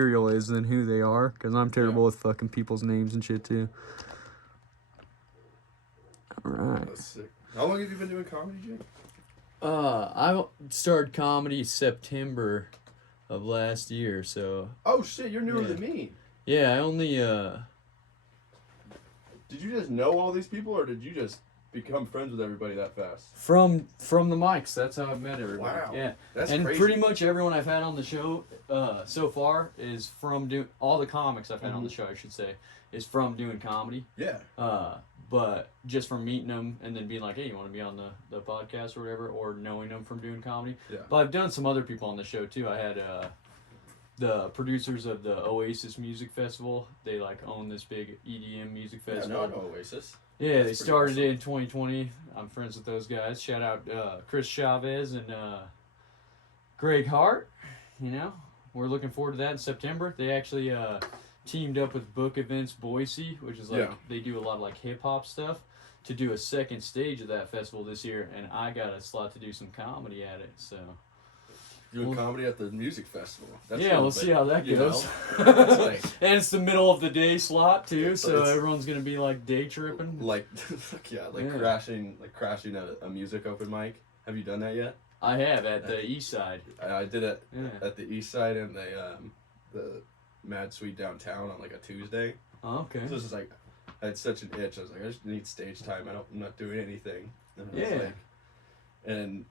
material is than who they are, because I'm terrible with fucking people's names and shit too. All right. That's sick. How long have you been doing comedy, Jake? I started comedy September of last year, so. Oh shit, you're newer than me. Yeah, I only Did you just know all these people, or did you just become friends with everybody that fast? From the mics, that's how I've met everybody. Wow. Yeah. That's and crazy. pretty much everyone I've had on the show so far is from doing, all the comics I've had on the show, I should say, is from doing comedy. Yeah. But just from meeting them and then being like, hey, you want to be on the podcast or whatever, or knowing them from doing comedy. Yeah. But I've done some other people on the show too. I had the producers of the Oasis Music Festival. They like own this big EDM music festival. Yeah, no, Oasis. Yeah, That's they pretty started awesome. it in 2020. I'm friends with those guys. Shout out Chris Chavez and Greg Hart. You know, we're looking forward to that in September. They actually teamed up with Book Events Boise, which is like, they do a lot of like hip hop stuff, to do a second stage of that festival this year. And I got a slot to do some comedy at it. So Doing comedy at the music festival. That's yeah, we'll see how that goes. Like, and it's the middle of the day slot too, so it's, everyone's gonna be like day tripping. like crashing at a music open mic. Have you done that yet? I have at the east side. I did it Yeah. at the east side and the Mad Suite downtown on like a Tuesday. Oh, okay. So this is like, I had such an itch. I was like, I just need stage time. I'm not doing anything. And I was like, and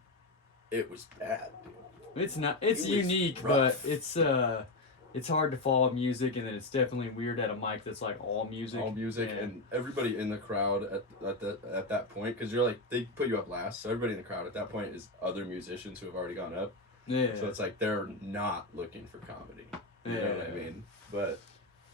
it was bad, dude. It's not. It's It was unique, rough. but it's hard to follow music, and then it's definitely weird at a mic that's like all music. All music, and everybody in the crowd at that point, because you're like, they put you up last, so everybody in the crowd at that point is other musicians who have already gone up. Yeah. So it's like they're not looking for comedy. You know what I mean? But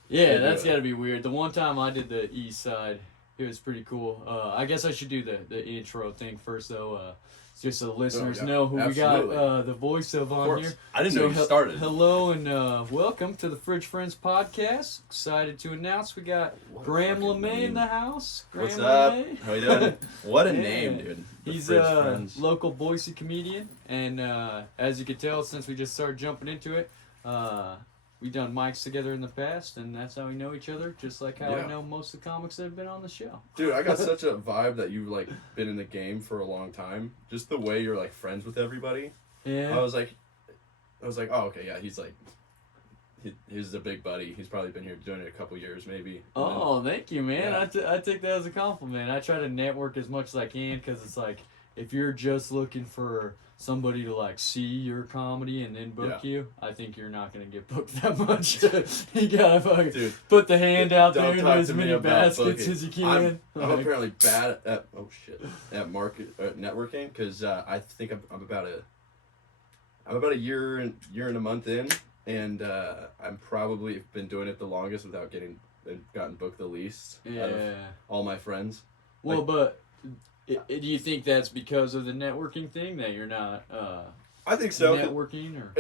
yeah, that's got to be weird. The one time I did the east side, it was pretty cool. I guess I should do the intro thing first, though. Just so the listeners know who we got the voice of on here. I didn't know you started. Hello and welcome to the Fridge Friends podcast. Excited to announce we got Graham LeMay in the house. What's Graham up? LeMay. How you doing? What a name, dude. The He's Fridge a Friends. local Boise comedian, and as you can tell, since we just started jumping into it, we've done mics together in the past, and that's how we know each other, just like how I know most of the comics that have been on the show. Dude, I got such a vibe that you've like been in the game for a long time. Just the way you're like friends with everybody. Yeah. I was like, oh, okay, yeah, he's like, he's a big buddy. He's probably been here doing it a couple years, maybe. Oh, thank you, man. Yeah. I take that as a compliment. I try to network as much as I can, because it's like, if you're just looking for somebody to like see your comedy and then book you, I think you're not gonna get booked that much. You gotta fucking put the hand out there into as many baskets as you can. I'm apparently bad at networking, because I think I'm about a year and a month in, and I'm probably been doing it the longest without gotten booked the least out of all my friends. Well, but do you think that's because of the networking thing, that you're not I think so. networking, or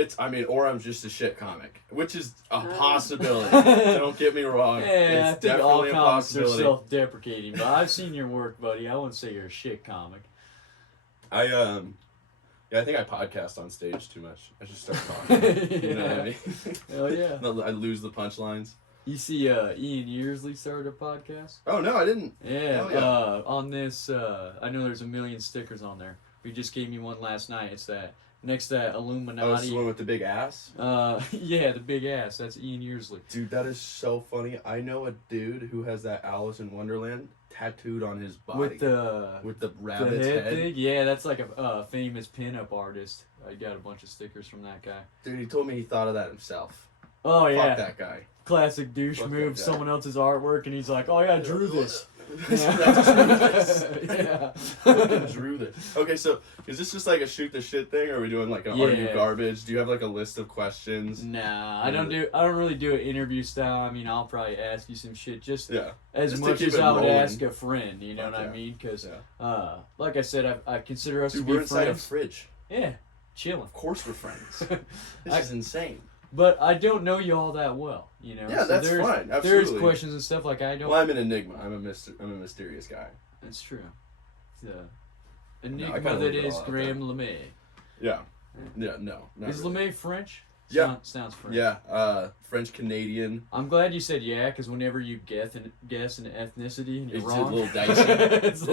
or I'm just a shit comic, which is a possibility. Don't get me wrong. Yeah, It's I think all definitely a comics are possibility. self-deprecating, but I've seen your work, buddy. I wouldn't say you're a shit comic. I think I podcast on stage too much. I just start talking. You know what I mean? Hell yeah. I lose the punchlines. You see, Ian Yearsley started a podcast. Oh no, I didn't. Yeah. Hell yeah. On this, I know there's a million stickers on there. We just gave me one last night. It's that next to that Illuminati. Oh, it's the one with the big ass? Yeah, the big ass. That's Ian Yearsley. Dude, that is so funny. I know a dude who has that Alice in Wonderland tattooed on his body. With the rabbit's head. thing? Yeah, that's like a famous pinup artist. I got a bunch of stickers from that guy. Dude, he told me he thought of that himself. Oh, yeah. Fuck that guy. Classic douche Fuck move. that guy. Someone else's artwork, and he's like, oh, yeah, I drew this. Yeah. Fucking drew this. Okay, so is this just like a shoot the shit thing, or are we doing like an Are You Garbage? Do you have like a list of questions? Nah, I don't really do an interview style. I mean, I'll probably ask you some shit just Just much as I would ask a friend. You know what I mean? Because, like I said, I consider us to be we're inside friends. a fridge. Yeah, chilling. Of course we're friends. This is insane. But I don't know you all that well, you know. Yeah, so that's fine. Absolutely. There's questions and stuff like I don't. Well, I'm an enigma. I'm a mysterious guy. That's true. The enigma kinda that leave it is all out Graham LeMay. Yeah. Yeah. No. Is really. LeMay French? Yeah. Sounds French. Yeah, French Canadian. I'm glad you said yeah, because whenever you guess an ethnicity and you're It's wrong, a little dicey. it's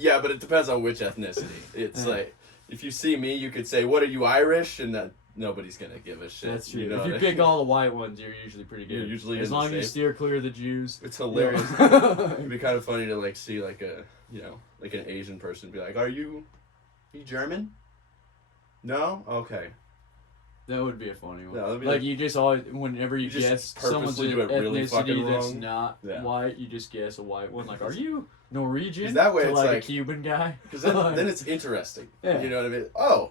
Yeah, but it depends on which ethnicity. It's Yeah. like, if you see me, you could say, "What are you, Irish?" And that nobody's gonna give a shit. That's true. You know If you what I pick mean? all the white ones, you're usually pretty good. You're usually as in the long as you safe. steer clear of the Jews. It's hilarious. Yeah. It'd be kind of funny to like see like a like an Asian person be like, "Are you German?" No. Okay. That would be a funny one. Yeah, that'd be like you just always, whenever you you just guess purposely someone's do it really ethnicity fucking that's wrong. not Yeah. white, you just guess a white one. Like, are you Norwegian? 'Cause that way to it's like a like- Cuban guy. Because then it's interesting. Yeah. You know what I mean? Oh,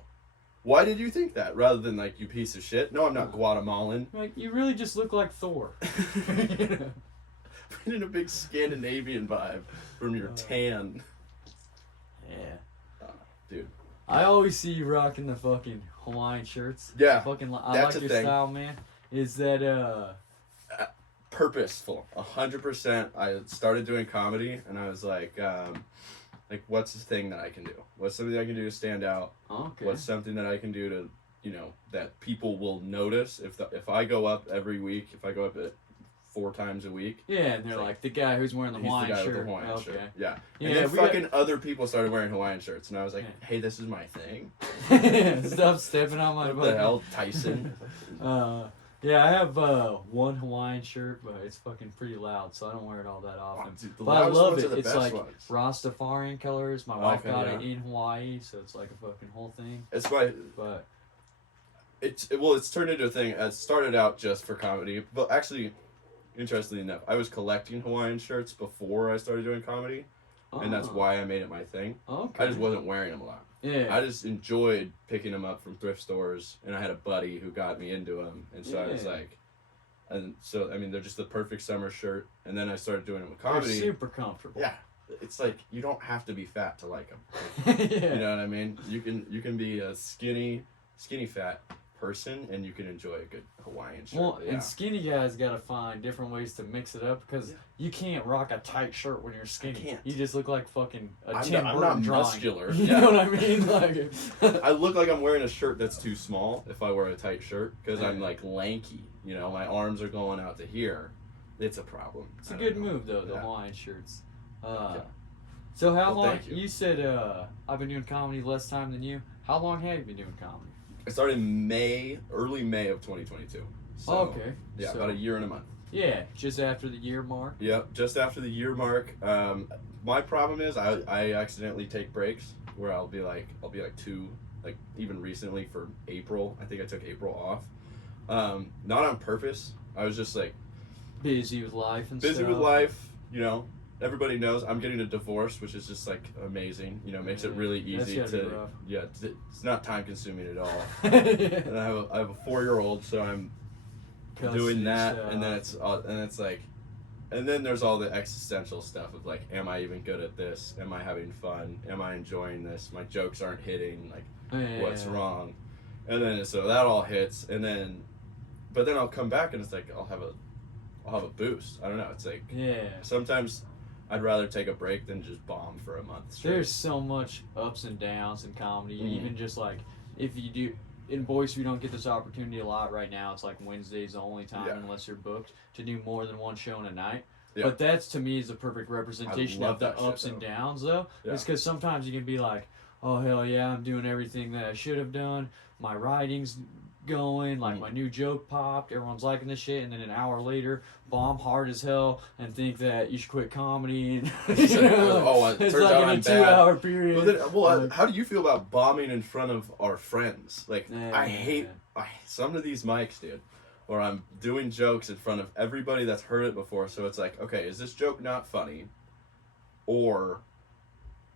why did you think that? Rather than like, you piece of shit. No, I'm not Guatemalan. Like, you really just look like Thor. You know? Bring in a big Scandinavian vibe from your tan. Yeah. Dude. I always see you rocking the fucking Hawaiian shirts. Yeah, I that's like a your thing. style, man. Is that Purposeful. 100%. I started doing comedy and I was like, what's the thing that I can do? What's something I can do to stand out? okay? What's something that I can do to, that people will notice if I go up every week, if I go up 4 times a week. Yeah, and they're like the guy who's wearing the He's Hawaiian the guy shirt. with the Hawaiian okay. shirt. Yeah. Yeah, And then we fucking other people started wearing Hawaiian shirts, and I was like, Yeah. "Hey, this is my thing." Stop stepping on my What fucking- the hell, Tyson? Yeah, I have one Hawaiian shirt, but it's fucking pretty loud, so I don't wear it all that often. Dude, the But I loudest love ones it. are the It's best like ones. Rastafarian colors. My wife Okay, got yeah. it in Hawaii, so it's like a fucking whole thing. It's my. But It's turned into a thing. It started out just for comedy, but actually, interestingly enough, I was collecting Hawaiian shirts before I started doing comedy, and that's why I made it my thing. Okay. I just wasn't wearing them a lot. Yeah. I just enjoyed picking them up from thrift stores, and I had a buddy who got me into them, and so I was Yeah. like, and so I mean they're just the perfect summer shirt, and then I started doing it with They're comedy. super comfortable. Yeah, it's like you don't have to be fat to like them. Yeah. You know what I mean? You can be a skinny fat person, and you can enjoy a good Hawaiian shirt. Well, yeah. and skinny guys gotta find different ways to mix it up because you can't rock a tight shirt when you're skinny. can't. You just look like fucking a I'm Tim not Burton drawing. muscular. You Yeah. know what I mean? Like, I look like I'm wearing a shirt that's too small if I wear a tight shirt because I'm Yeah. like lanky. My arms are going out to here. It's a problem. it's a I don't good know. move though, the Yeah. Hawaiian shirts. Yeah. So how Well, long? thank you. Said I've been doing comedy less time than you. How long have you been doing comedy? I started in early May of 2022. So, Okay. Yeah, So- about a year and a month. Yeah, just after the year mark. Yep, just after the year mark. My problem is I accidentally take breaks where I'll be like 2, like even recently for April. I think I took April off. Not on purpose. I was just like Busy with life and busy stuff. with life. Everybody knows I'm getting a divorce, which is just like amazing. Makes it really That's easy gotta be to. rough. Yeah, it's not time consuming at all. Yeah. And I have a 4-year-old, so I'm doing that, and then it's like, and then there's all the existential stuff of like, am I even good at this? Am I having fun? Am I enjoying this? My jokes aren't hitting. Like, what's wrong? And then so that all hits, but then I'll come back and it's like I'll have a boost. I don't know. It's like Yeah. sometimes I'd rather take a break than just bomb for a month straight. There's so much ups and downs in comedy. Mhm. Even just like if you do in Boise, we don't get this opportunity a lot right now. It's like Wednesday's the only time, Yeah. unless you're booked, to do more than one show in a night. Yeah. But that's to me is a perfect representation love of the that shit, ups and though. downs, though. Yeah. It's because sometimes you can be like, "Oh hell yeah, I'm doing everything that I should have done. My writing's going, like my new joke popped, everyone's liking this shit," and then an hour later, bomb hard as hell and think that you should quit comedy. And It it's turns like out in a I'm 2-hour period. Well, how do you feel about bombing in front of our friends? Like, Yeah. I hate some of these mics, dude, where I'm doing jokes in front of everybody that's heard it before. So it's like, okay, is this joke not funny? Or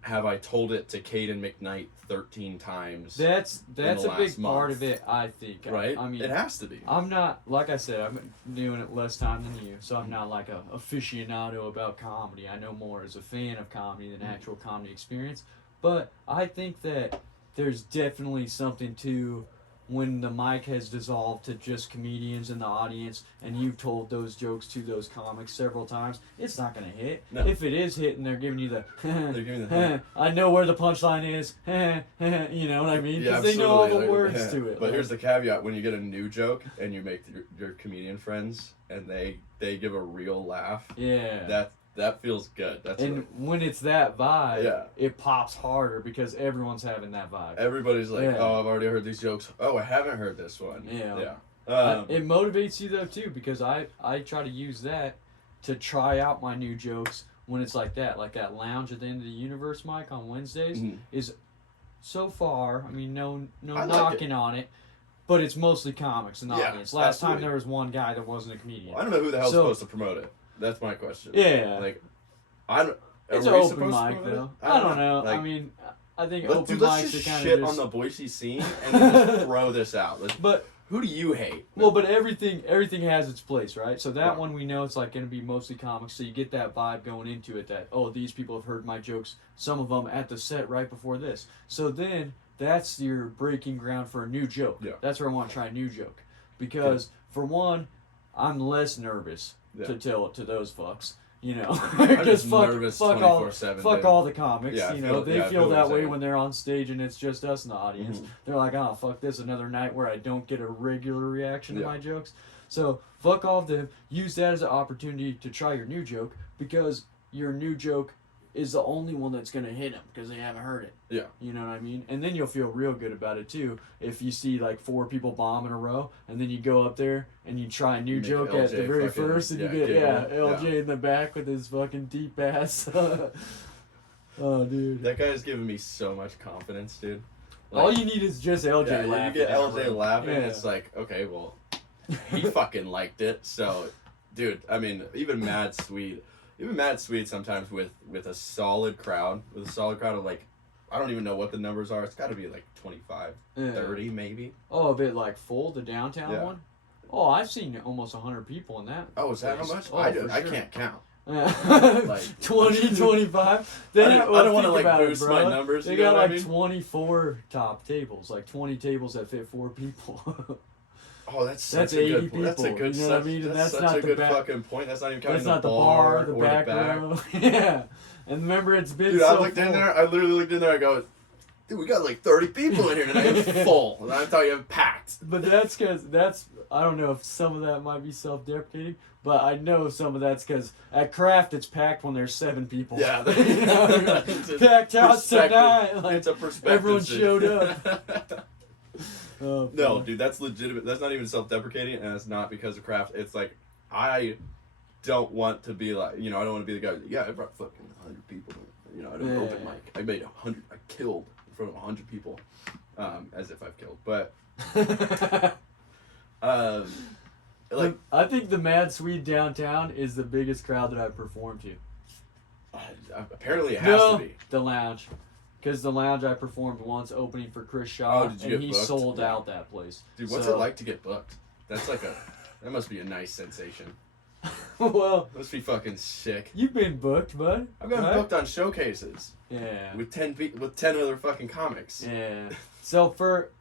have I told it to Caden McKnight 13 times? That's the a big last part month? of it, I think. Right? I mean, it has to be. I'm not, like I said, I've been doing it less time than you, so I'm not like a aficionado about comedy. I know more as a fan of comedy than actual comedy experience. But I think that there's definitely something to when the mic has dissolved to just comedians in the audience, and you've told those jokes to those comics several times, it's not gonna hit. No. If it is hitting, they're giving you the. They're giving the. I know where the punchline is. You know what I mean? Yeah, Because they know all the absolutely. words to it. But here's the caveat: when you get a new joke and you make your comedian friends and they give a real laugh, yeah. That feels good. That's And when it's that vibe, Yeah. it pops harder because everyone's having that vibe. everybody's like, Yeah. oh, I've already heard these jokes. Oh, I haven't heard this one. Yeah. Yeah. It motivates you though too, because I try to use that to try out my new jokes when it's like that lounge at the end of the universe mic on Wednesdays Mhm. is so far. I mean, no I like knocking on it, but it's mostly comics in the Yeah, audience. Last time absolutely. there was one guy that wasn't a comedian. Well, I don't know who the hell's So- supposed to promote it. That's my question. Yeah, Like, I don't. it's are an we open supposed to mic promote it? though. I don't know. Like, I mean, I think let's open let's mics just are kind shit of on just. the Boise scene and then just throw this out. But Who do you hate? well, but everything has its place, right? So that Right. one we know it's like going to be mostly comics, so you get that vibe going into it that these people have heard my jokes, some of them at the set right before this. So then that's your breaking ground for a new joke. Yeah. That's where I want to try a new joke because for one, I'm less nervous Yeah. to tell it to those fucks. You know, I'm because just fuck nervous all 24/7. fuck dude. all the comics. Yeah, I you know, feel- they yeah, I feel feel what that you're way saying. when they're on stage and it's just us in the audience. Mhm. They're like, oh fuck this, another night where I don't get a regular reaction to Yeah. my jokes. So fuck all of them. Use that as an opportunity to try your new joke because your new joke is the only one that's gonna hit them because they haven't heard it. Yeah. You know what I mean? And then you'll feel real good about it too if you see like 4 people bomb in a row and then you go up there and you try a new Make joke at the LJ very fucking- first and you yeah, get giggle. LJ in the back with his fucking deep ass. Oh dude. That guy's giving me so much confidence, dude. All you need is just LJ yeah, laughing. you get at a LJ room. laughing, Yeah. it's like, okay, well, he fucking liked it. So, dude, I mean, even Mad Sweet sometimes with a solid crowd, of like, I don't even know what the numbers are. It's got to be like 25, Yeah. 30 maybe. Oh, a bit like full, the downtown Yeah. one? Oh, I've seen almost 100 people in that. Oh, is that how place. much? Oh, I for I sure. can't count. Yeah. Like- 20, 25. I don't wanna, think like, about it, boost bro. my numbers, They you know got what I like mean? 24 top tables, like 20 tables that fit 4 people. Oh, that's That's such a 80 good. That's a people, good. you know what I such, mean? And that's that's such not a the good back- fucking point. That's not even counting That's not the bar, the or back the back. row. Yeah. And remember, it's been Dude, so I looked in full. there. I literally looked in there. I go, dude, we got like 30 people in here tonight. It's full. And I'm telling you, I'm packed. But that's because I don't know if some of that might be self-deprecating, but I know some of that's because at Craft it's packed when there's 7 people. Yeah, You know, it's a packed house perspective. tonight. Like, It's a perspective. everyone shit. showed up. Oh, No, fuck. dude, that's legitimate. That's not even self-deprecating, and it's not because of craft. It's like I don't want to be like, you know, I don't want to be the guy. Yeah, I brought fucking 100 people. You know, I did an open Yeah. mic. I made 100. I killed in front of 100 people, as if I've killed. But like I think the Mad Swede downtown is the biggest crowd that I've performed to. apparently it has to be. The lounge. Because the lounge I performed once opening for Chris Shaw, Oh, did you and get he booked? sold Yeah. out that place. Dude, what's So- it like to get booked? That's like that must be a nice sensation. Well, Must be fucking sick. you've been booked, bud. I've gotten right? booked on showcases Yeah. with 10 other fucking comics. Yeah. So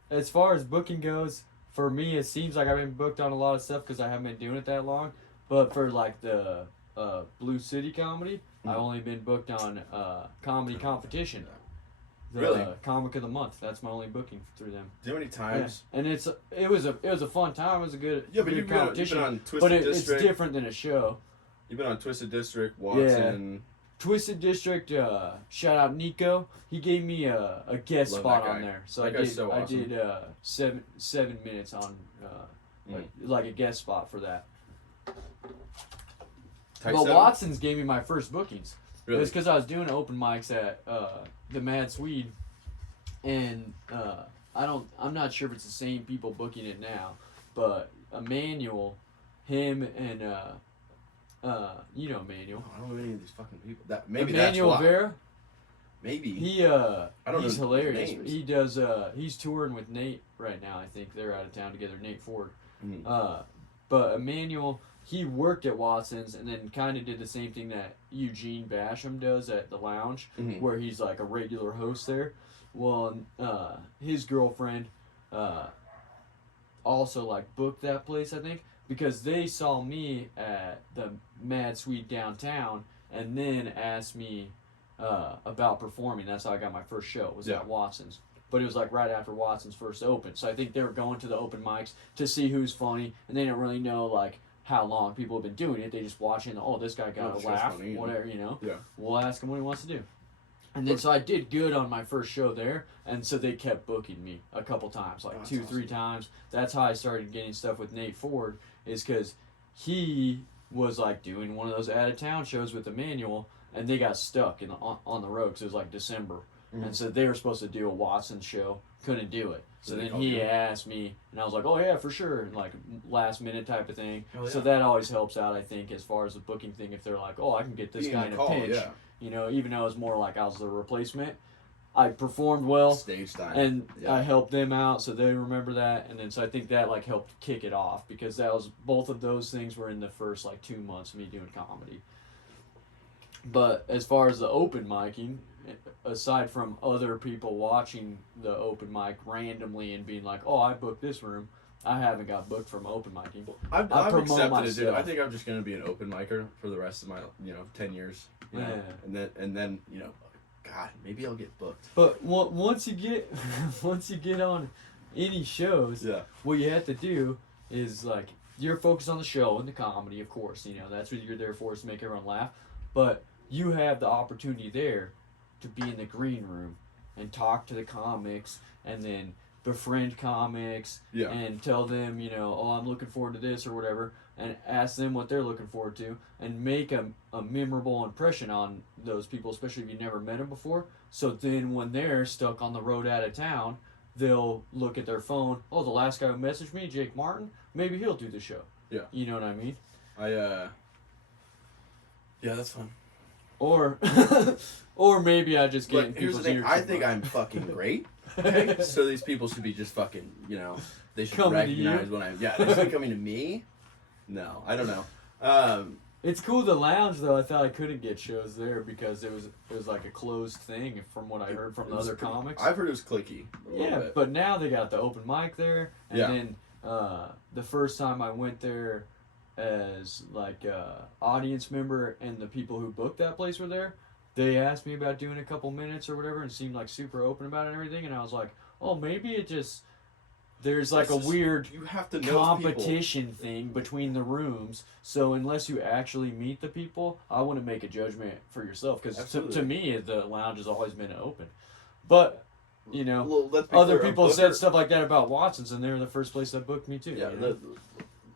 as far as booking goes, for me it seems like I've been booked on a lot of stuff because I haven't been doing it that long. But for like the Blue City comedy, I've only been booked on comedy competition. The Really? Comic of the Month. That's my only booking through them. Do you know how many Yeah. times? And it was a fun time. It was a good Yeah, but good you've been competition. on Twisted But it's District. different than a show. You've been on Twisted District, Watson. Twisted District, shout out Nico. He gave me a guest Love spot that on guy. there. So That I guy's did so awesome. I did 7 minutes on like a guest spot for that. Type But 7? Watson's gave me my first bookings. Really? It's because I was doing open mics at the Mad Swede, and I'm not sure if it's the same people booking it now, but Emmanuel, him and you know Emmanuel. I don't know any of these fucking people. Maybe Emmanuel that's why. Vera. Maybe. He I don't he's know hilarious. names. He does he's touring with Nate right now. I think they're out of town together. Nate Ford. Mhm. But Emmanuel, he worked at Watson's and then kind of did the same thing that Eugene Basham does at the Lounge, Mhm. where he's like a regular host there. Well, his girlfriend also like booked that place, I think, because they saw me at the Mad Sweet downtown and then asked me about performing. That's how I got my first show, was at Watson's. But it was like right after Watson's first opened. So I think they were going to the open mics to see who's funny, and they didn't really know like how long people have been doing it. They just watching, oh, this guy got a laugh, funny, whatever, you know. Yeah. We'll ask him what he wants to do. And then so I did good on my first show there, and so they kept booking me a couple times, like 2-3 times. That's how I started getting stuff with Nate Ford, is because he was like doing one of those out of town shows with Emmanuel, and they got stuck on the road because it was like December. Mm-hmm. And so they were supposed to do a Watson show, couldn't do it. So then he asked me, and I was like, oh yeah, for sure, and like last minute type of thing. Oh, yeah. So that always helps out, I think, as far as the booking thing. If they're like, oh, I can get this guy in a pinch, you know, even though it was more like I was the replacement, I performed well, stage time, and I helped them out, so they remember that. And then so I think that like helped kick it off, because that was, both of those things were in the first like 2 months of me doing comedy. But as far as the open micing, aside from other people watching the open mic randomly and being like, oh, I booked this room, I haven't got booked from open micing. I've accepted it, dude. I think I'm just going to be an open micer for the rest of my, 10 years. You know? And then, God, maybe I'll get booked. But once you get on any shows, what you have to do is, like, you're focused on the show and the comedy, of course. That's what you're there for, is to make everyone laugh. But you have the opportunity there to be in the green room and talk to the comics, and then befriend comics, and tell them, oh, I'm looking forward to this or whatever, and ask them what they're looking forward to, and make a memorable impression on those people, especially if you've never met them before. So then when they're stuck on the road out of town, they'll look at their phone, oh, the last guy who messaged me, Jake Martin, maybe he'll do the show. Yeah. You know what I mean? Yeah, that's fun. Or maybe I just get in here's the thing, I think I'm fucking great. Okay? So these people should be just fucking, they should coming recognize when I'm, they should be coming to me. No, I don't know. It's cool, the lounge, though. I thought I couldn't get shows there because it was like a closed thing, from what I heard from the other comics. I've heard it was cliquey. Yeah, but now they got the open mic there, and then the first time I went there as like audience member, and the people who booked that place were there, they asked me about doing a couple minutes or whatever, and seemed like super open about it and everything, and I was like, oh, maybe it just, there's like weird you have to know competition thing between the rooms, so unless you actually meet the people, I want to make a judgment for yourself, because to me the lounge has always been open. But other people said stuff like that about Watson's, and they were the first place that booked me too. Yeah,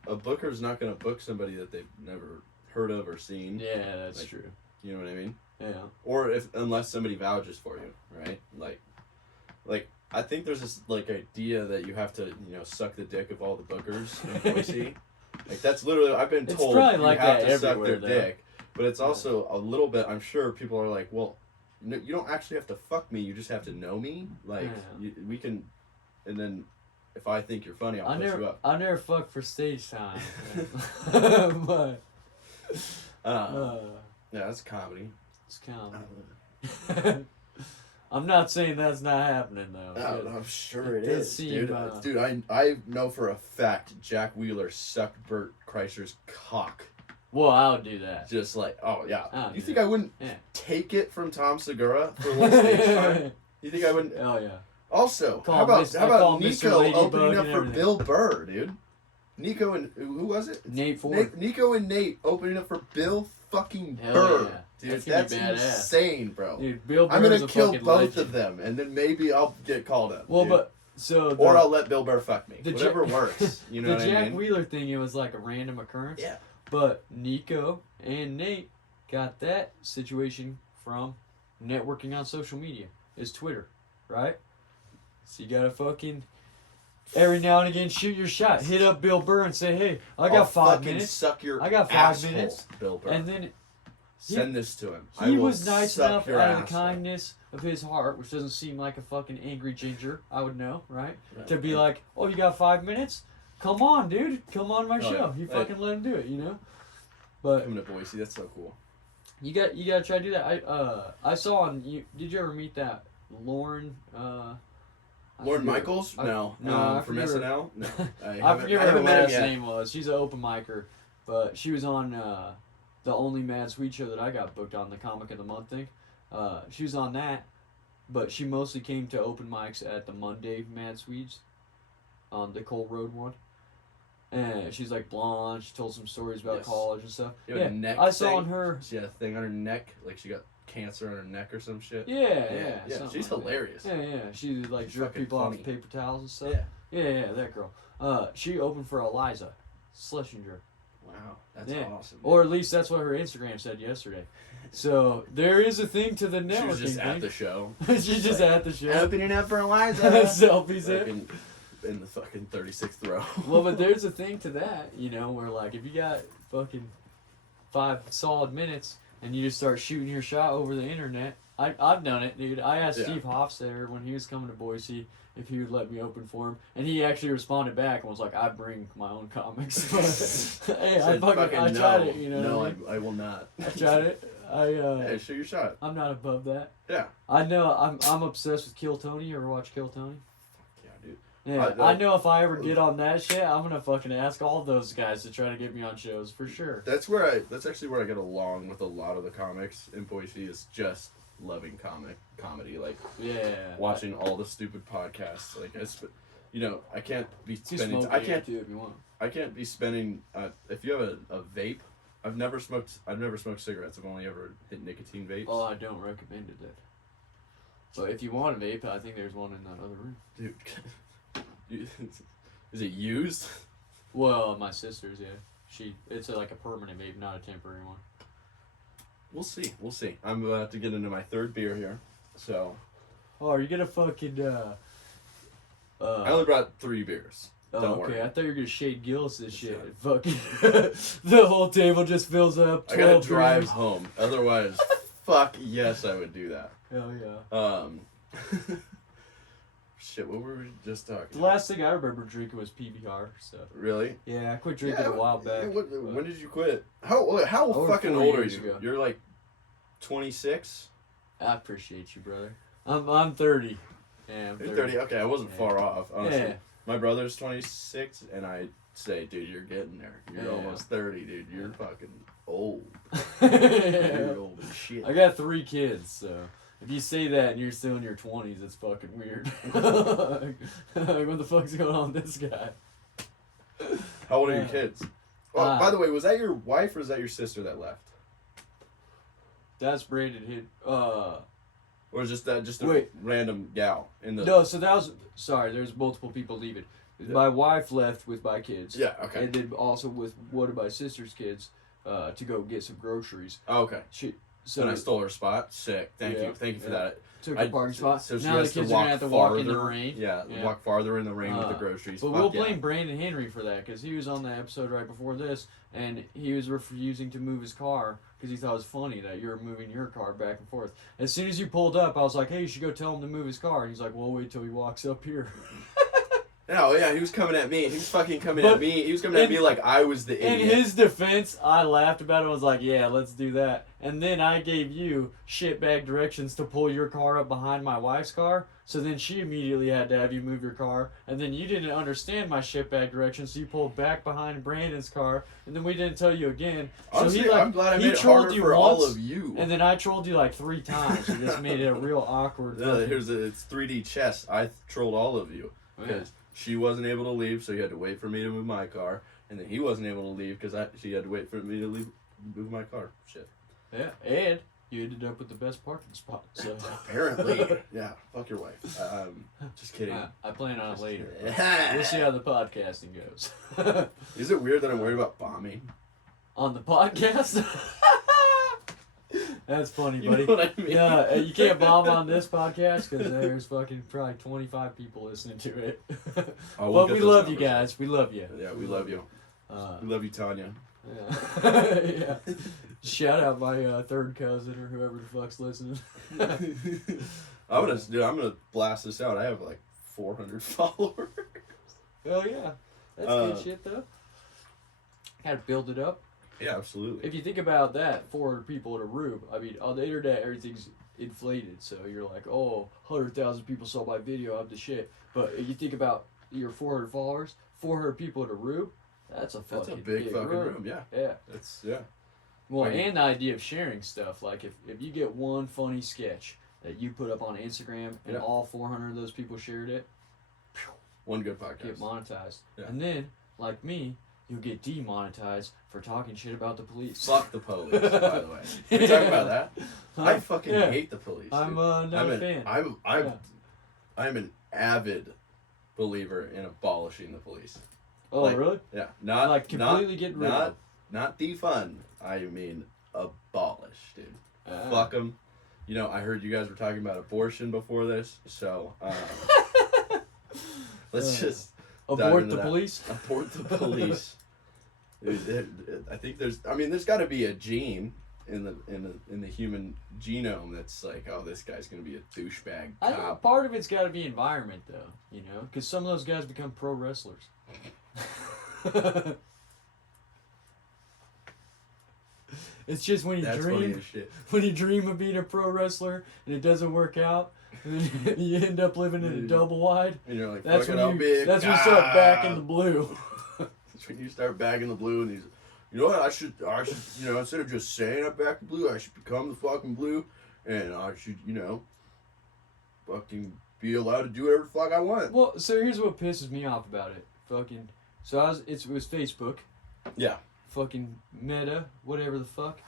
a booker's not going to book somebody that they've never heard of or seen. Yeah, that's true. You know what I mean? Yeah. Or unless somebody vouches for you, right? Like I think there's this like idea that you have to suck the dick of all the bookers in Boise. Like that's literally, I've been told probably you like have that to suck their though. dick, but it's also a little bit. I'm sure people are like, well, you don't actually have to fuck me. You just have to know me. Like we can, and then. If I think you're funny, I'll put you up. I never fuck for stage time. But yeah, that's comedy. It's comedy. I'm not saying that's not happening though. I'm sure it is, dude. Dude, I know for a fact Jack Wheeler sucked Bert Kreischer's cock. Well, I would do that. Just like, oh yeah. You think I wouldn't take it from Tom Segura for a little stage time? You think I wouldn't? Oh yeah. Also, how about Nico opening up for Bill Burr, dude? Nico and who was it? Nate Ford. Nico and Nate opening up for Bill fucking Burr. Yeah. Dude, that's insane, bro. Dude, Bill Burr, I'm gonna kill both of them, and then maybe I'll get called up. Well, dude. Or I'll let Bill Burr fuck me. Whatever works. You know what I mean? The Jack Wheeler thing, it was like a random occurrence. Yeah. But Nico and Nate got that situation from networking on social media. It's Twitter, right? So you gotta fucking every now and again shoot your shot. Hit up Bill Burr and say, "Hey, I got 5 minutes. Suck your I got 5 asshole, minutes." Bill Burr. And then send this to him. He was nice enough out of the kindness of his heart, which doesn't seem like a fucking angry ginger. I would know, right? To be like, "Oh, you got 5 minutes? Come on, dude. Come on my show." You fucking let him do it, But coming to Boise, that's so cool. You got to try to do that. I saw on you. Did you ever meet that Lauren? Lorne Michaels? No. No, From SNL? No. I forget what her met him last yet. name was. She's an open micer, but she was on the only Mad Sweet show that I got booked on, the Comic of the Month thing. She was on that, but she mostly came to open mics at the Monday Mad Sweets, on the Cole Road one. And she's like blonde. She told some stories about college and stuff. Yeah, neck I saw thing. on her. She had a thing on her neck, like she got cancer on her neck or some shit. Yeah. She's like hilarious. that. Yeah. She like She's jerked fucking people off funny. with paper towels and stuff. Yeah. Yeah, that girl. She opened for Eliza Schlesinger. Wow, that's awesome. Or at least that's what her Instagram said yesterday. So there is a thing to the networking She was just thing. at the show. She's just at the show. Opening up for Eliza. Selfies Like in. in the fucking 36th row. Well, but there's a thing to that, where like if you got fucking 5 solid minutes and you just start shooting your shot over the internet. I've done it, dude. I asked Steve Hofstetter when he was coming to Boise if he would let me open for him, and he actually responded back and was like, "I bring my own comics." But, hey, I tried it. No, I will not. I tried it. Hey, shoot your shot. I'm not above that. Yeah. I know. I'm obsessed with Kill Tony. You ever watch Kill Tony? Yeah, dude. Yeah, I know if I ever get on that shit, I'm gonna fucking ask all those guys to try to get me on shows for sure. That's actually where I get along with a lot of the comics in Boise, is just loving comedy, like watching all the stupid podcasts. Like I can't be spending. I can't too if you want. I can't be spending. If you have a vape, I've never smoked cigarettes. I've only ever hit nicotine vapes. Oh, I don't recommend it then. But if you want a vape, I think there's one in that other room. Dude, is it used? Well, my sister's, yeah. It's like a permanent vape, not a temporary one. We'll see. I'm about to get into my third beer here, so. Oh, are you gonna fucking? I only brought 3 beers. Don't worry. I thought you were gonna shade Gillis this shit. Fucking, the whole table just fills up. I gotta drive home. Otherwise, fuck yes, I would do that. Hell yeah. Shit, what were we just talking The last thing I remember drinking was PBR. So. Really? Yeah, I quit drinking a while back. When did you quit? How fucking old are you? Ago. You're like 26? I appreciate you, brother. I'm 30. Yeah, I'm 30. Okay, I wasn't far off, honestly. Yeah. My brother's 26, and I say, dude, you're getting there. You're almost 30, dude. You're fucking old. You're old as shit. I got 3 kids, so if you say that and you're still in your 20s, it's fucking weird. Like, what the fuck's going on with this guy? How old are your kids? Oh, by the way, was that your wife or is that your sister that left? That's Brandon hit. Or is just a random gal in the? No, so that was there's multiple people leaving. Yeah. My wife left with my kids. Yeah, okay. And then also with one of my sister's kids, to go get some groceries. Oh, okay. So I stole her spot. Sick. Thank you for that. Took her parking spot. So she now has the kids to are walk gonna have to farther, walk in the rain. Yeah, walk farther in the rain with the groceries. But we'll blame Brandon Henry for that because he was on the episode right before this, and he was refusing to move his car because he thought it was funny that you were moving your car back and forth. As soon as you pulled up, I was like, "Hey, you should go tell him to move his car." And he's like, "Well, wait till he walks up here." No, yeah, he was coming at me. He was fucking coming at me. He was coming at me like I was the idiot. In his defense, I laughed about it and was like, yeah, let's do that. And then I gave you shitbag directions to pull your car up behind my wife's car. So then she immediately had to have you move your car. And then you didn't understand my shitbag directions, so you pulled back behind Brandon's car. And then we didn't tell you again. Honestly, so I'm glad I made it harder for all of you. And then I trolled you like 3 times. And this made it a real awkward thing. It's 3D chess. I trolled all of you. Because she wasn't able to leave, so you had to wait for me to move my car. And then he wasn't able to leave because she had to wait for me to move my car. Shit. Yeah, and you ended up with the best parking spot. So apparently, yeah. Fuck your wife. Just kidding. I plan on it later. We'll see how the podcasting goes. Is it weird that I'm worried about bombing on the podcast? That's funny, buddy. You know what I mean? Yeah, you can't bomb on this podcast because there's fucking probably 25 people listening to it. But we love you guys. We love you. Yeah, we love you. We love you, Tanya. Yeah. Yeah. Shout out my third cousin or whoever the fuck's listening. I'm gonna blast this out. I have like 400 followers. Oh yeah, that's good shit though. Had to build it up. Yeah, absolutely. If you think about that, 400 people in a room. I mean, on the internet, everything's inflated. So you're like, oh, 100,000 people saw my video. I'm the shit. But if you think about your 400 followers, 400 people in a room. That's a big fucking room. Yeah. Yeah. Yeah. Well, and the idea of sharing stuff. Like, if you get one funny sketch that you put up on Instagram and all 400 of those people shared it, one good podcast. Get monetized. Yeah. And then, like me, you'll get demonetized for talking shit about the police. Fuck the police, by the way. Can we talk about that? I fucking hate the police. I'm not a fan. I'm an avid believer in abolishing the police. Oh, really? Yeah. Not like completely get rid of them. Not defund. I mean abolish, dude. Fuck them. You know, I heard you guys were talking about abortion before this, so let's just abort the police. Abort the police. Dude, I think there's got to be a gene in the human genome that's like, oh, this guy's gonna be a douchebag cop. I think part of it's got to be environment, though. You know, because some of those guys become pro wrestlers. It's just when you dream of being a pro wrestler and it doesn't work out, and then you end up living in a double wide. And you're like, that's when you start back in the blue. That's when you start back in the blue, and he's, you know what, I should, you know, instead of just saying I'm back in blue, I should become the fucking blue, and I should, you know, fucking be allowed to do whatever the fuck I want. Well, so here's what pisses me off about it. It was Facebook. Yeah. Fucking Meta, whatever the fuck.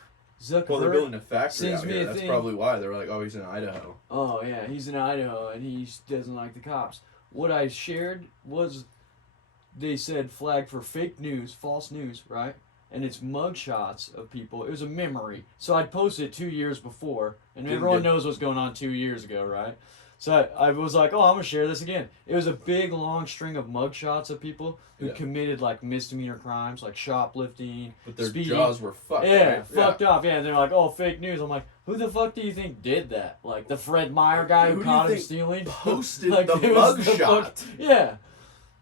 Zuckerberg. Well, they're building a factory out me here. a That's thing. probably why. They were like, oh, he's in Idaho. Oh, yeah, he's in Idaho, and he doesn't like the cops. What I shared was, they said flag for fake news, false news, right? And it's mugshots of people. It was a memory. So I'd posted it 2 years before, and everyone knows what's going on 2 years ago, right? So I was like, oh, I'm going to share this again. It was a big, long string of mugshots of people who committed, like, misdemeanor crimes, like shoplifting, but their speeding. jaws were fucked. Yeah, right? fucked up. Yeah, and they're like, oh, fake news. I'm like, who the fuck do you think did that? Like, the Fred Meyer guy who caught him stealing? Posted like, the mugshot. Yeah.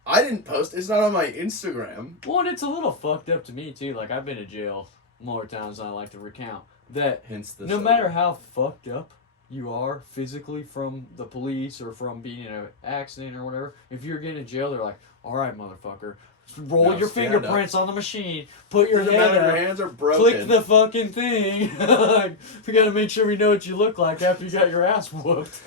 I didn't post. It's not on my Instagram. Well, and it's a little fucked up to me, too. Like, I've been to jail more times than I like to recount. That hence the no matter how fucked up you are physically from the police or from being in an accident or whatever, if you're getting in jail, they're like, all right, motherfucker, roll your fingerprints on the machine, put your head up, your hands are broken, click the fucking thing. Like, we gotta make sure we know what you look like after you got your ass whooped.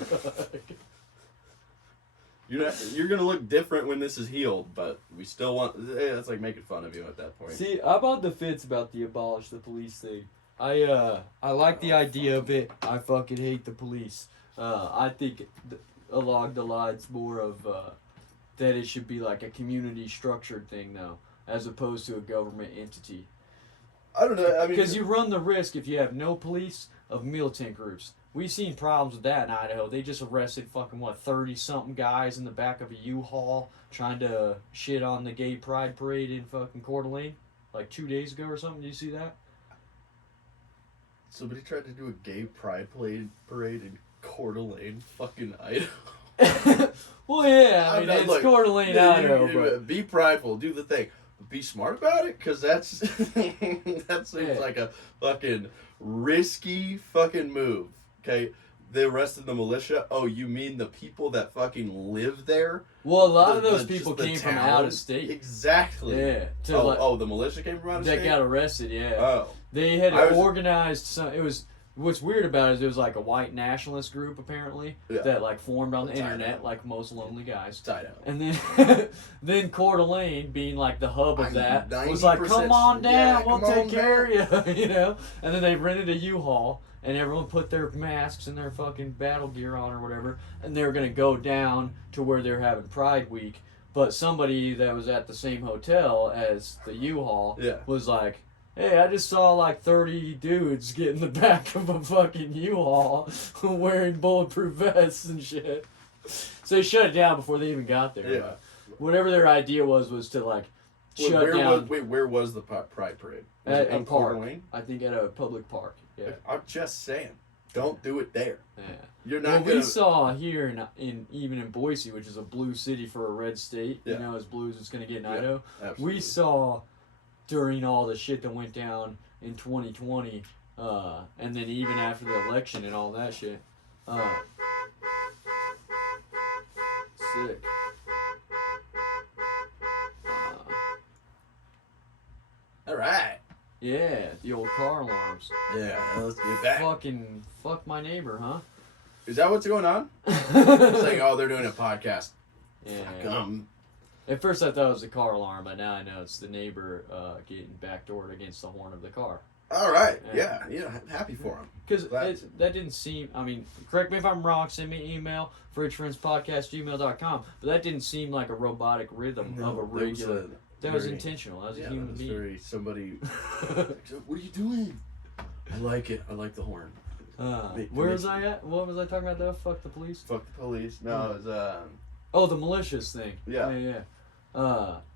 You're gonna look different when this is healed, but we still want. That's like making fun of you at that point. See, I'm on the fence about the abolish the police thing. I like the idea of it. I fucking hate the police. I think along the lines more of that it should be like a community structured thing though, as opposed to a government entity. I don't know. I mean, because you run the risk if you have no police of militant groups. We've seen problems with that in Idaho. They just arrested fucking 30-something guys in the back of a U-Haul trying to shit on the gay pride parade in fucking Coeur d'Alene like 2 days ago or something. Did you see that? Somebody tried to do a gay pride parade in Coeur d'Alene, fucking Idaho. Well, yeah, I mean, it's Coeur d'Alene, Idaho, but be prideful, do the thing, but be smart about it, because that's that seems like a fucking risky fucking move. Okay, they arrested the militia. Oh, you mean the people that fucking live there? Well, a lot of those people came from out of state. Exactly. Yeah. The militia came from out of state? That got arrested, yeah. Oh. They had organized some. It was. What's weird about it is it was like a white nationalist group apparently that like formed on the internet, like most lonely guys. And then Coeur d'Alene, being like the hub of that, was like, "Come on down, we'll take care of you," you know. And then they rented a U-Haul, and everyone put their masks and their fucking battle gear on or whatever, and they were gonna go down to where they're having Pride Week. But somebody that was at the same hotel as the U-Haul was like, hey, I just saw like 30 dudes get in the back of a fucking U-Haul wearing bulletproof vests and shit. So they shut it down before they even got there. Yeah. Whatever their idea was to like shut down. Where was the Pride Parade? At a park. I think at a public park. Yeah. I'm just saying, don't do it there. Yeah. You're not. We saw here even in Boise, which is a blue city for a red state. You know, as blue as it's going to get in Idaho. Absolutely. We saw during all the shit that went down in 2020, and then even after the election and all that shit. Sick. All right. Yeah, the old car alarms. Yeah, let's get back. Fuck my neighbor, huh? Is that what's going on? It's like, oh, they're doing a podcast. Yeah. Fuck 'em. At first I thought it was the car alarm, but now I know it's the neighbor getting backdoored against the horn of the car. All right. Yeah. Happy for him. Because that didn't seem, I mean, correct me if I'm wrong, send me an email, fridgefriendspodcast@gmail.com, but that didn't seem like a robotic rhythm of a regular. That was intentional. That was a human being. Somebody, what are you doing? I like it. I like the horn. Where was I at? What was I talking about though? Fuck the police? Fuck the police. No, it was, Oh, the malicious thing. Yeah.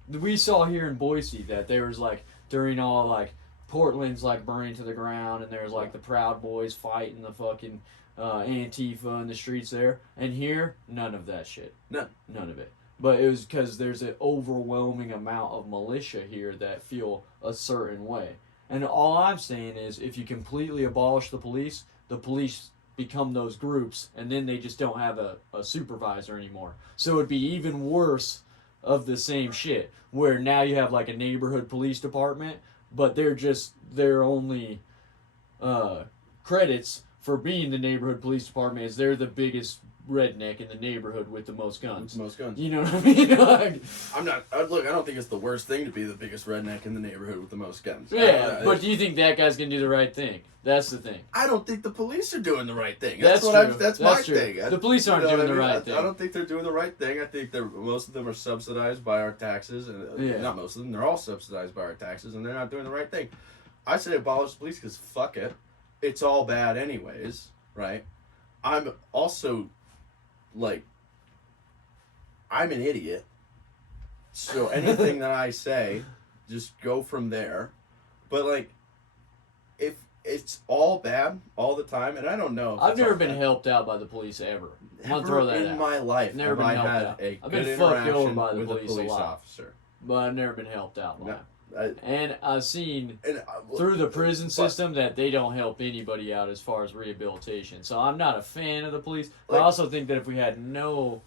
We saw here in Boise that there was like, during all like, Portland's like burning to the ground, and there's like the Proud Boys fighting the fucking Antifa in the streets there. And here, none of that shit. None of it. But it was because there's an overwhelming amount of militia here that feel a certain way. And all I'm saying is, if you completely abolish the police become those groups, and then they just don't have a supervisor anymore. So it'd be even worse of the same shit, where now you have like a neighborhood police department, but their only credits for being the neighborhood police department is they're the biggest redneck in the neighborhood with the most guns. You know what I mean? Like, I don't think it's the worst thing to be the biggest redneck in the neighborhood with the most guns. Yeah, but do you think that guy's gonna do the right thing? That's the thing. I don't think the police are doing the right thing. That's my thing. The police aren't doing the right thing. I don't think they're doing the right thing. I think most of them are subsidized by our taxes, and not most of them. They're all subsidized by our taxes, and they're not doing the right thing. I say abolish the police because fuck it, it's all bad anyways, right? I'm also like, I'm an idiot, so anything that I say, just go from there. But like, if it's all bad all the time, and I don't know. I've never been helped out by the police ever. I'm gonna throw that in my life. Never been helped out. I've been fucked over by the police officer, but I've never been helped out by him. And I've seen through the prison system that they don't help anybody out as far as rehabilitation. So I'm not a fan of the police. But I also think that if we had no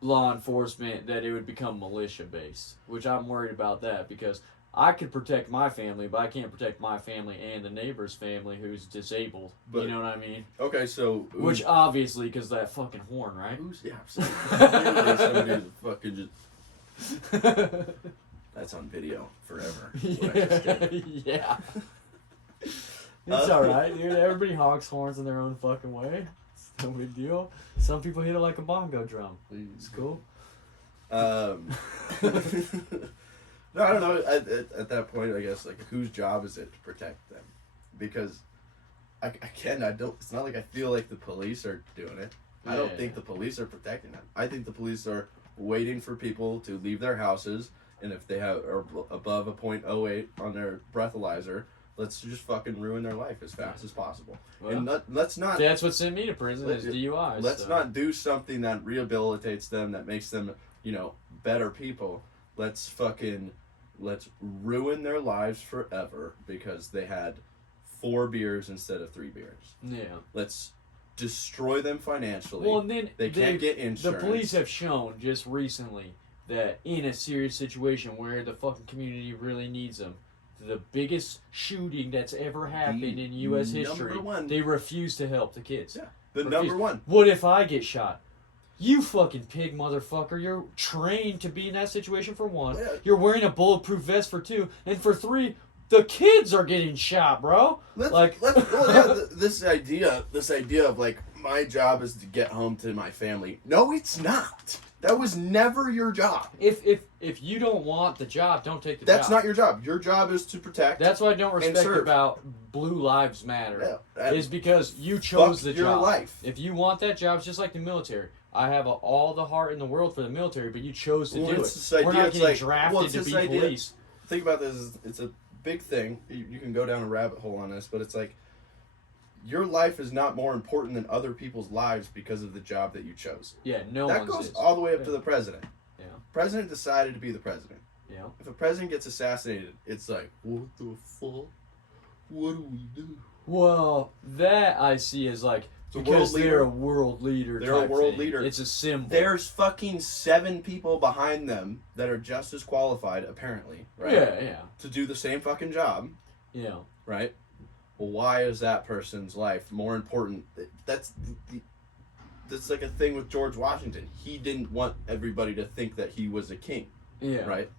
law enforcement, that it would become militia based, which I'm worried about that, because I could protect my family, but I can't protect my family and the neighbor's family who's disabled. But, you know what I mean? Okay, so which obviously because that fucking horn, right? Somebody's fucking just. That's on video forever. Yeah. It's alright, dude. Everybody honks horns in their own fucking way. It's no big deal. Some people hit it like a bongo drum. It's cool. No, I don't know. At that point, I guess, like, whose job is it to protect them? Because I don't. It's not like I feel like the police are doing it. I don't think the police are protecting them. I think the police are waiting for people to leave their houses. And if they are above a .08 on their breathalyzer, let's just fucking ruin their life as fast as possible. Well, and let's not. That's what sent me to prison is DUIs. Let's not do something that rehabilitates them, that makes them, better people. Let's ruin their lives forever because they had 4 beers instead of 3 beers. Yeah. Let's destroy them financially. Well, and then they can't get insurance. The police have shown just recently that in a serious situation where the fucking community really needs them, the biggest shooting that's ever happened in U.S. history, they refuse to help the kids. Yeah, number one. What if I get shot? You fucking pig motherfucker. You're trained to be in that situation for 1. Yeah. You're wearing a bulletproof vest for 2. And for 3, the kids are getting shot, bro. This idea of like, my job is to get home to my family. No, it's not. That was never your job. If you don't want the job, don't take the job. That's not your job. Your job is to protect. That's what I don't respect about Blue Lives Matter. Is because you chose the job. Your life. If you want that job, it's just like the military. I have all the heart in the world for the military, but you chose to do it. We're not getting drafted to be police. Think about this. It's a big thing. You can go down a rabbit hole on this, but it's like, your life is not more important than other people's lives because of the job that you chose. Yeah, that goes all the way up to the president. Yeah. President decided to be the president. Yeah. If a president gets assassinated, it's like, what the fuck? What do we do? Well, that I see as like a because world they're leader. a world leader. They're a type world thing. leader. It's a symbol. There's fucking 7 people behind them that are just as qualified, apparently, right? Yeah. To do the same fucking job, Yeah. right? Well, why is that person's life more important? That's like a thing with George Washington. He didn't want everybody to think that he was a king. Yeah. Right?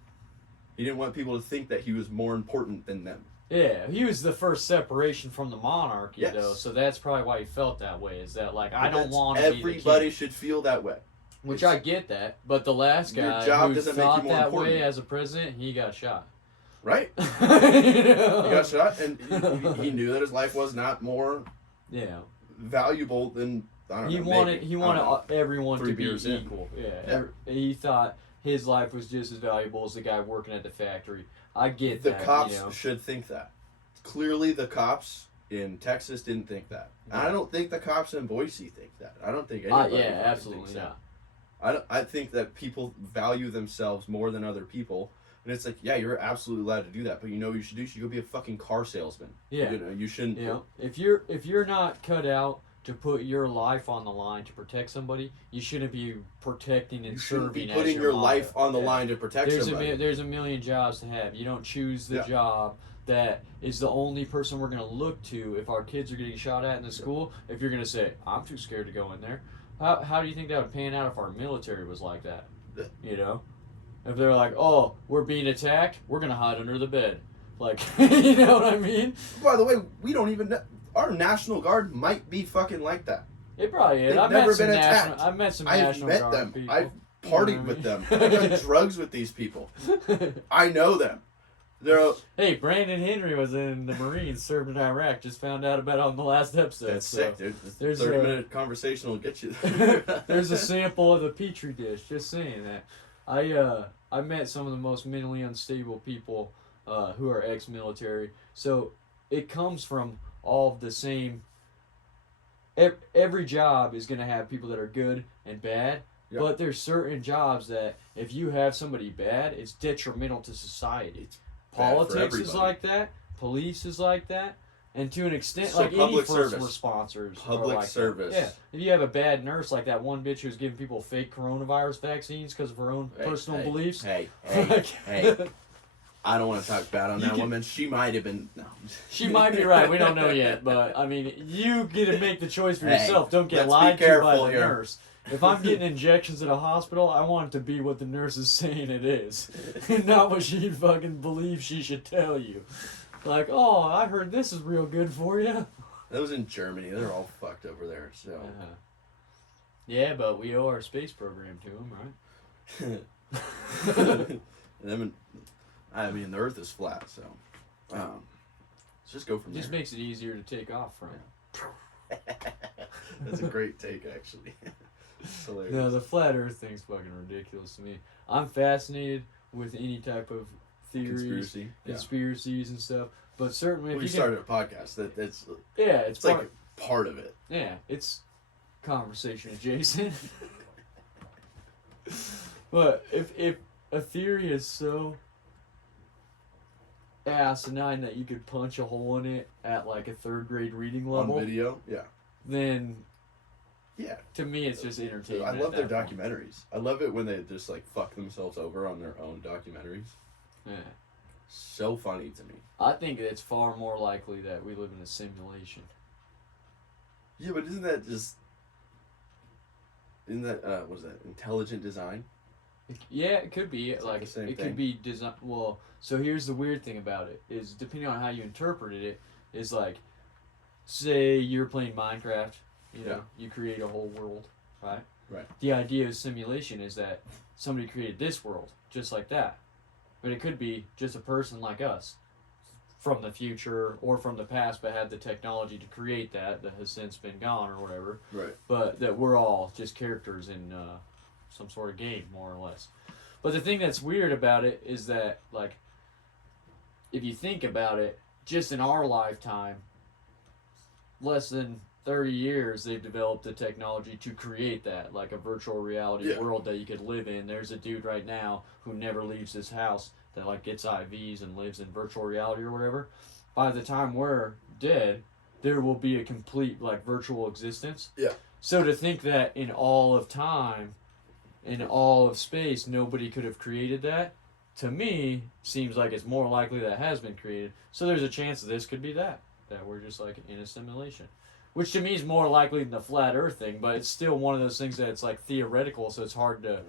He didn't want people to think that he was more important than them. Yeah, he was the first separation from the monarchy, Yes. though, so that's probably why he felt that way. Is that like I But don't want to be the everybody king. should feel that way. Which I get that, but the last Your guy job who doesn't make you thought more that important. way as a president, he got shot. Right? You He know? got shot, and he knew that his life was not more Yeah. valuable than I don't He know. wanted maybe. he I don't wanted know. everyone 3 to be beers in. equal. Yeah. Yeah. He thought his life was just as valuable as the guy working at the factory. I get The that. cops you know? should think that. Clearly, the cops in Texas didn't think that. And I don't think the cops in Boise think that. I don't think anybody. Yeah, fucking absolutely thinks not. that. I think that people value themselves more than other people. And it's like, yeah, you're absolutely allowed to do that, but you know what you should do? You should go be a fucking car salesman. Yeah. You know, you shouldn't. You know, if you're not cut out to put your life on the line to protect somebody, you shouldn't be protecting and You shouldn't serving. be as putting your motto. life on the Yeah. line to protect somebody. There's a million jobs to have. You don't choose the Yeah. job that is the only person we're going to look to if our kids are getting shot at in the school. If you're going to say, I'm too scared to go in there, how do you think that would pan out if our military was like that? Yeah. You know? If they're like, oh, we're being attacked, we're going to hide under the bed. Like, you know what I mean? By the way, we don't even know. Our National Guard might be fucking like that. It probably is. They've never been attacked. I've met some I've National met Guard them. people. I've partied with them. I've done drugs with these people. I know them. They're Hey, Brandon Henry was in the Marines, served in Iraq. Just found out about it on the last episode. that's so. sick, dude. there's 30-minute conversation will get you there. There's a sample of the petri dish. Just saying that. I met some of the most mentally unstable people who are ex-military. So it comes from all of the same. Every job is going to have people that are good and bad. Yep. But there's certain jobs that if you have somebody bad, it's detrimental to society. bad for Politics is everybody. like that. Police is like that. And to an extent, So like any public first service. responders are Public like that. service. Yeah. If you have a bad nurse like that one bitch who's giving people fake coronavirus vaccines because of her own personal beliefs. Hey, Like- I don't want to talk bad on You that can- woman. She might have been. No. She might be right. We don't know yet. But, I mean, you get to make the choice for Hey, yourself. Don't get let's be lied to by careful the here. nurse. If I'm getting injections at a hospital, I want it to be what the nurse is saying it is. Not what she fucking believes she should tell you. Like, oh, I heard this is real good for you. That was in Germany. They're all fucked over there. So. Yeah, but we owe our space program to them, right? I mean, the Earth is flat, so let's just go from It just there. makes it easier to take off from. That's a great take, actually. It's hilarious. No, the flat Earth thing's fucking ridiculous to me. I'm fascinated with any type of theories, Conspiracy. Yeah. conspiracies and stuff. But certainly, if We you can, started a podcast. That's yeah, it's like part of it. yeah, it's conversation adjacent. But if a theory is so asinine that you could punch a hole in it at like a 3rd grade reading level, On video, yeah. then Yeah. to me it's just entertainment. I love their at that point. documentaries. I love it when they just like fuck themselves over on their own documentaries. Yeah. So funny to me. I think it's far more likely that we live in a simulation. Yeah, but isn't that what is that? Intelligent design? Yeah, it could be. It's like Like the same it thing. could be design. Well, so here's the weird thing about it is depending on how you interpreted it is like, say you're playing Minecraft. You know, you create a whole world, right? Right. The idea of simulation is that somebody created this world just like that, but it could be just a person like us from the future or from the past, but had the technology to create that has since been gone or whatever. Right. But that we're all just characters in some sort of game, more or less. But the thing that's weird about it is that, like, if you think about it, just in our lifetime, less than 30 years, they've developed the technology to create that, like a virtual reality Yeah. world that you could live in. There's a dude right now who never leaves his house, that like gets IVs and lives in virtual reality or whatever, by the time we're dead, there will be a complete like virtual existence. Yeah. So to think that in all of time, in all of space, nobody could have created that, to me, seems like it's more likely that has been created. So there's a chance that this could be that we're just like in a simulation. Which to me is more likely than the flat Earth thing, but it's still one of those things that it's like theoretical, so it's hard to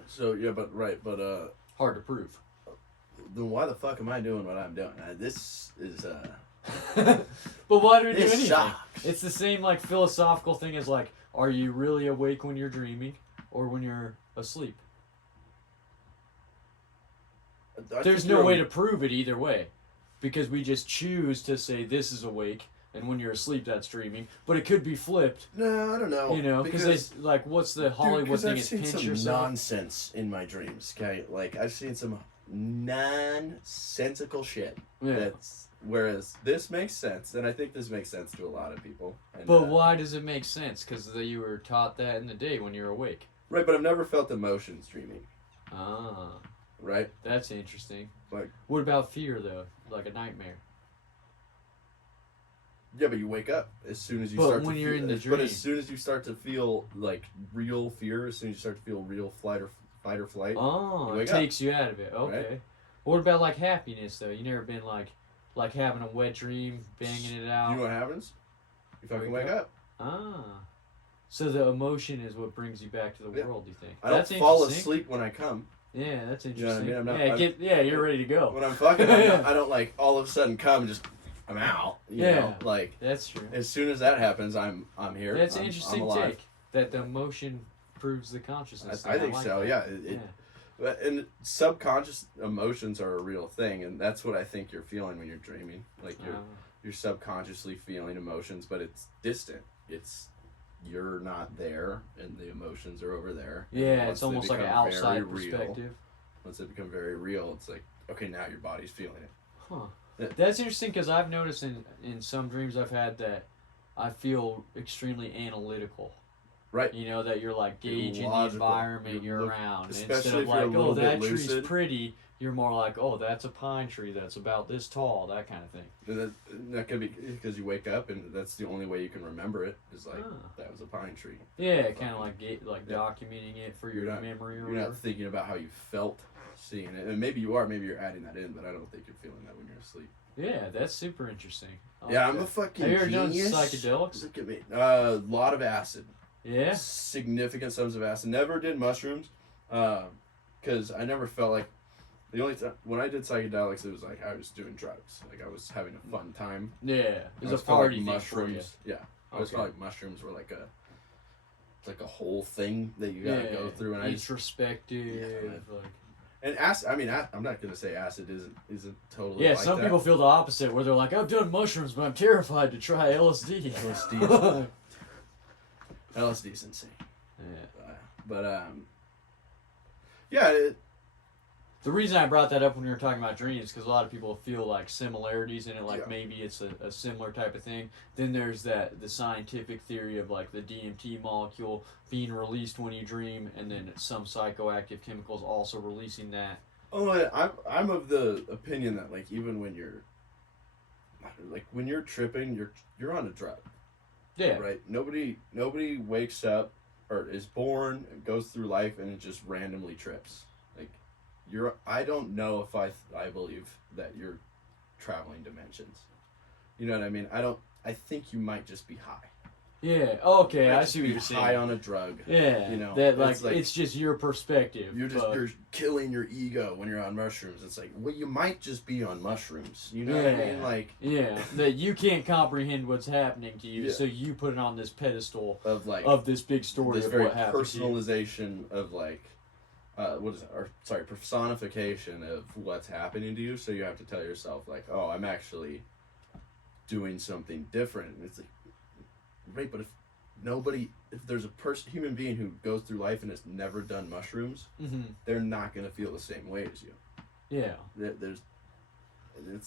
hard to prove. Then why the fuck am I doing what I'm doing? This is But why do we do this anything? sucks. It's the same like philosophical thing as like, are you really awake when you're dreaming or when you're asleep? There's no way to prove it either way, because we just choose to say this is awake, and when you're asleep, that's dreaming. But it could be flipped. No, I don't know. You know, because like, what's the Hollywood thing? Is pinch some yourself. Nonsense in my dreams. Okay, like I've seen some nonsensical shit. Yeah. That's whereas this makes sense, and I think this makes sense to a lot of people. And, But why does it make sense? Because you were taught that in the day when you were awake. Right, but I've never felt emotions dreaming. Ah. Right. That's interesting. Like, what about fear though? Like a nightmare. Yeah, but you wake up as soon as you but start. When to you're feel, in the dream. But as soon as you start to feel like real fear, as soon as you start to feel real fight or flight. Oh, it takes you out of it. Okay. Right? What about like happiness though? You never been like having a wet dream, banging it out. You know what happens? You fucking wake up. Ah. So the emotion is what brings you back to the world. You think? I don't fall asleep when I come. Yeah, that's interesting. You know what I mean? You're ready to go. When I'm fucking, I don't like all of a sudden come and just I'm out. You know? Like that's true. As soon as that happens, I'm here. That's an interesting take. That the emotion proves the consciousness. I think so. Yeah. And subconscious emotions are a real thing, and that's what I think you're feeling when you're dreaming. Like you're subconsciously feeling emotions, but it's distant. You're not there, and the emotions are over there. Yeah, it's almost like an outside perspective. Once they become very real, it's like, okay, now your body's feeling it. Huh. That's interesting because I've noticed in some dreams I've had that I feel extremely analytical. Right. You know, that you're like gauging the environment you're around. Instead of like, oh, that tree's pretty, you're more like, oh, that's a pine tree that's about this tall, that kind of thing. That could be because you wake up and that's the only way you can remember it is like, that was a pine tree. Yeah, kind of like documenting it for your memory or whatever. You're not thinking about how you felt seeing it. And maybe you are, maybe you're adding that in, but I don't think you're feeling that when you're asleep. Yeah, that's super interesting. I'm a fucking genius. Have you ever genius. done psychedelics? Look at me. A lot of acid. Yeah? Significant sums of acid. Never did mushrooms because I never felt like the only time when I did psychedelics, it was like I was doing drugs. Like I was having a fun time. Yeah, it was a party thing mushrooms. Yeah, I always felt like mushrooms were like a whole thing that you gotta go through. And introspective. And acid. I mean, I'm not gonna say acid isn't totally. Yeah, like some people feel the opposite, where they're like, I've done mushrooms, but I'm terrified to try LSD. LSD's insane. Yeah. The reason I brought that up when we were talking about dreams is because a lot of people feel like similarities in it, like maybe it's a similar type of thing. Then there's the scientific theory of like the DMT molecule being released when you dream, and then some psychoactive chemicals also releasing that. Oh, I'm of the opinion that like even when you're tripping, you're on a drug. Yeah. Right. Nobody wakes up or is born and goes through life and it just randomly trips. I don't know if I believe that you're traveling dimensions. You know what I mean? I think you might just be high. Yeah. Okay. I see what you're saying. High on a drug. Yeah. You know that it's just your perspective. You're killing your ego when you're on mushrooms. It's like, well, you might just be on mushrooms. You know what I mean? Like that you can't comprehend what's happening to you, so you put it on this pedestal of this big story of what happened. Personalization of like. Personification of what's happening to you. So you have to tell yourself like, oh, I'm actually doing something different. And it's like, right, but if there's a human being who goes through life and has never done mushrooms, they're not going to feel the same way as you. Yeah.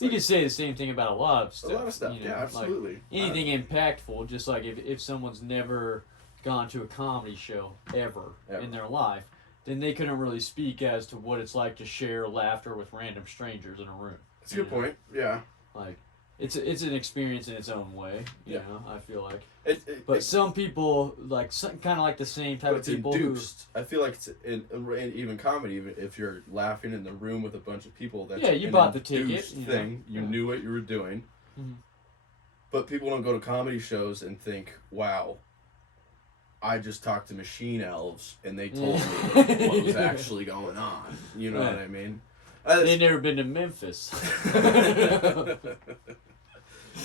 You can say the same thing about a lot of stuff. A lot of stuff, you know, yeah, absolutely. Like anything impactful, just like if someone's never gone to a comedy show ever in their life, then they couldn't really speak as to what it's like to share laughter with random strangers in a room. That's a good point. Yeah. Like, it's an experience in its own way. You Yeah. know, I feel like. But Some people like kind of like the same type of it's people. induced. I feel like it's in even comedy. Even if you're laughing in the room with a bunch of people, that's you an bought the ticket. induced thing. You knew what you were doing. Mhm. But people don't go to comedy shows and think, "Wow, I just talked to machine elves and they told me what was actually going on." You know what I mean? They've never been to Memphis.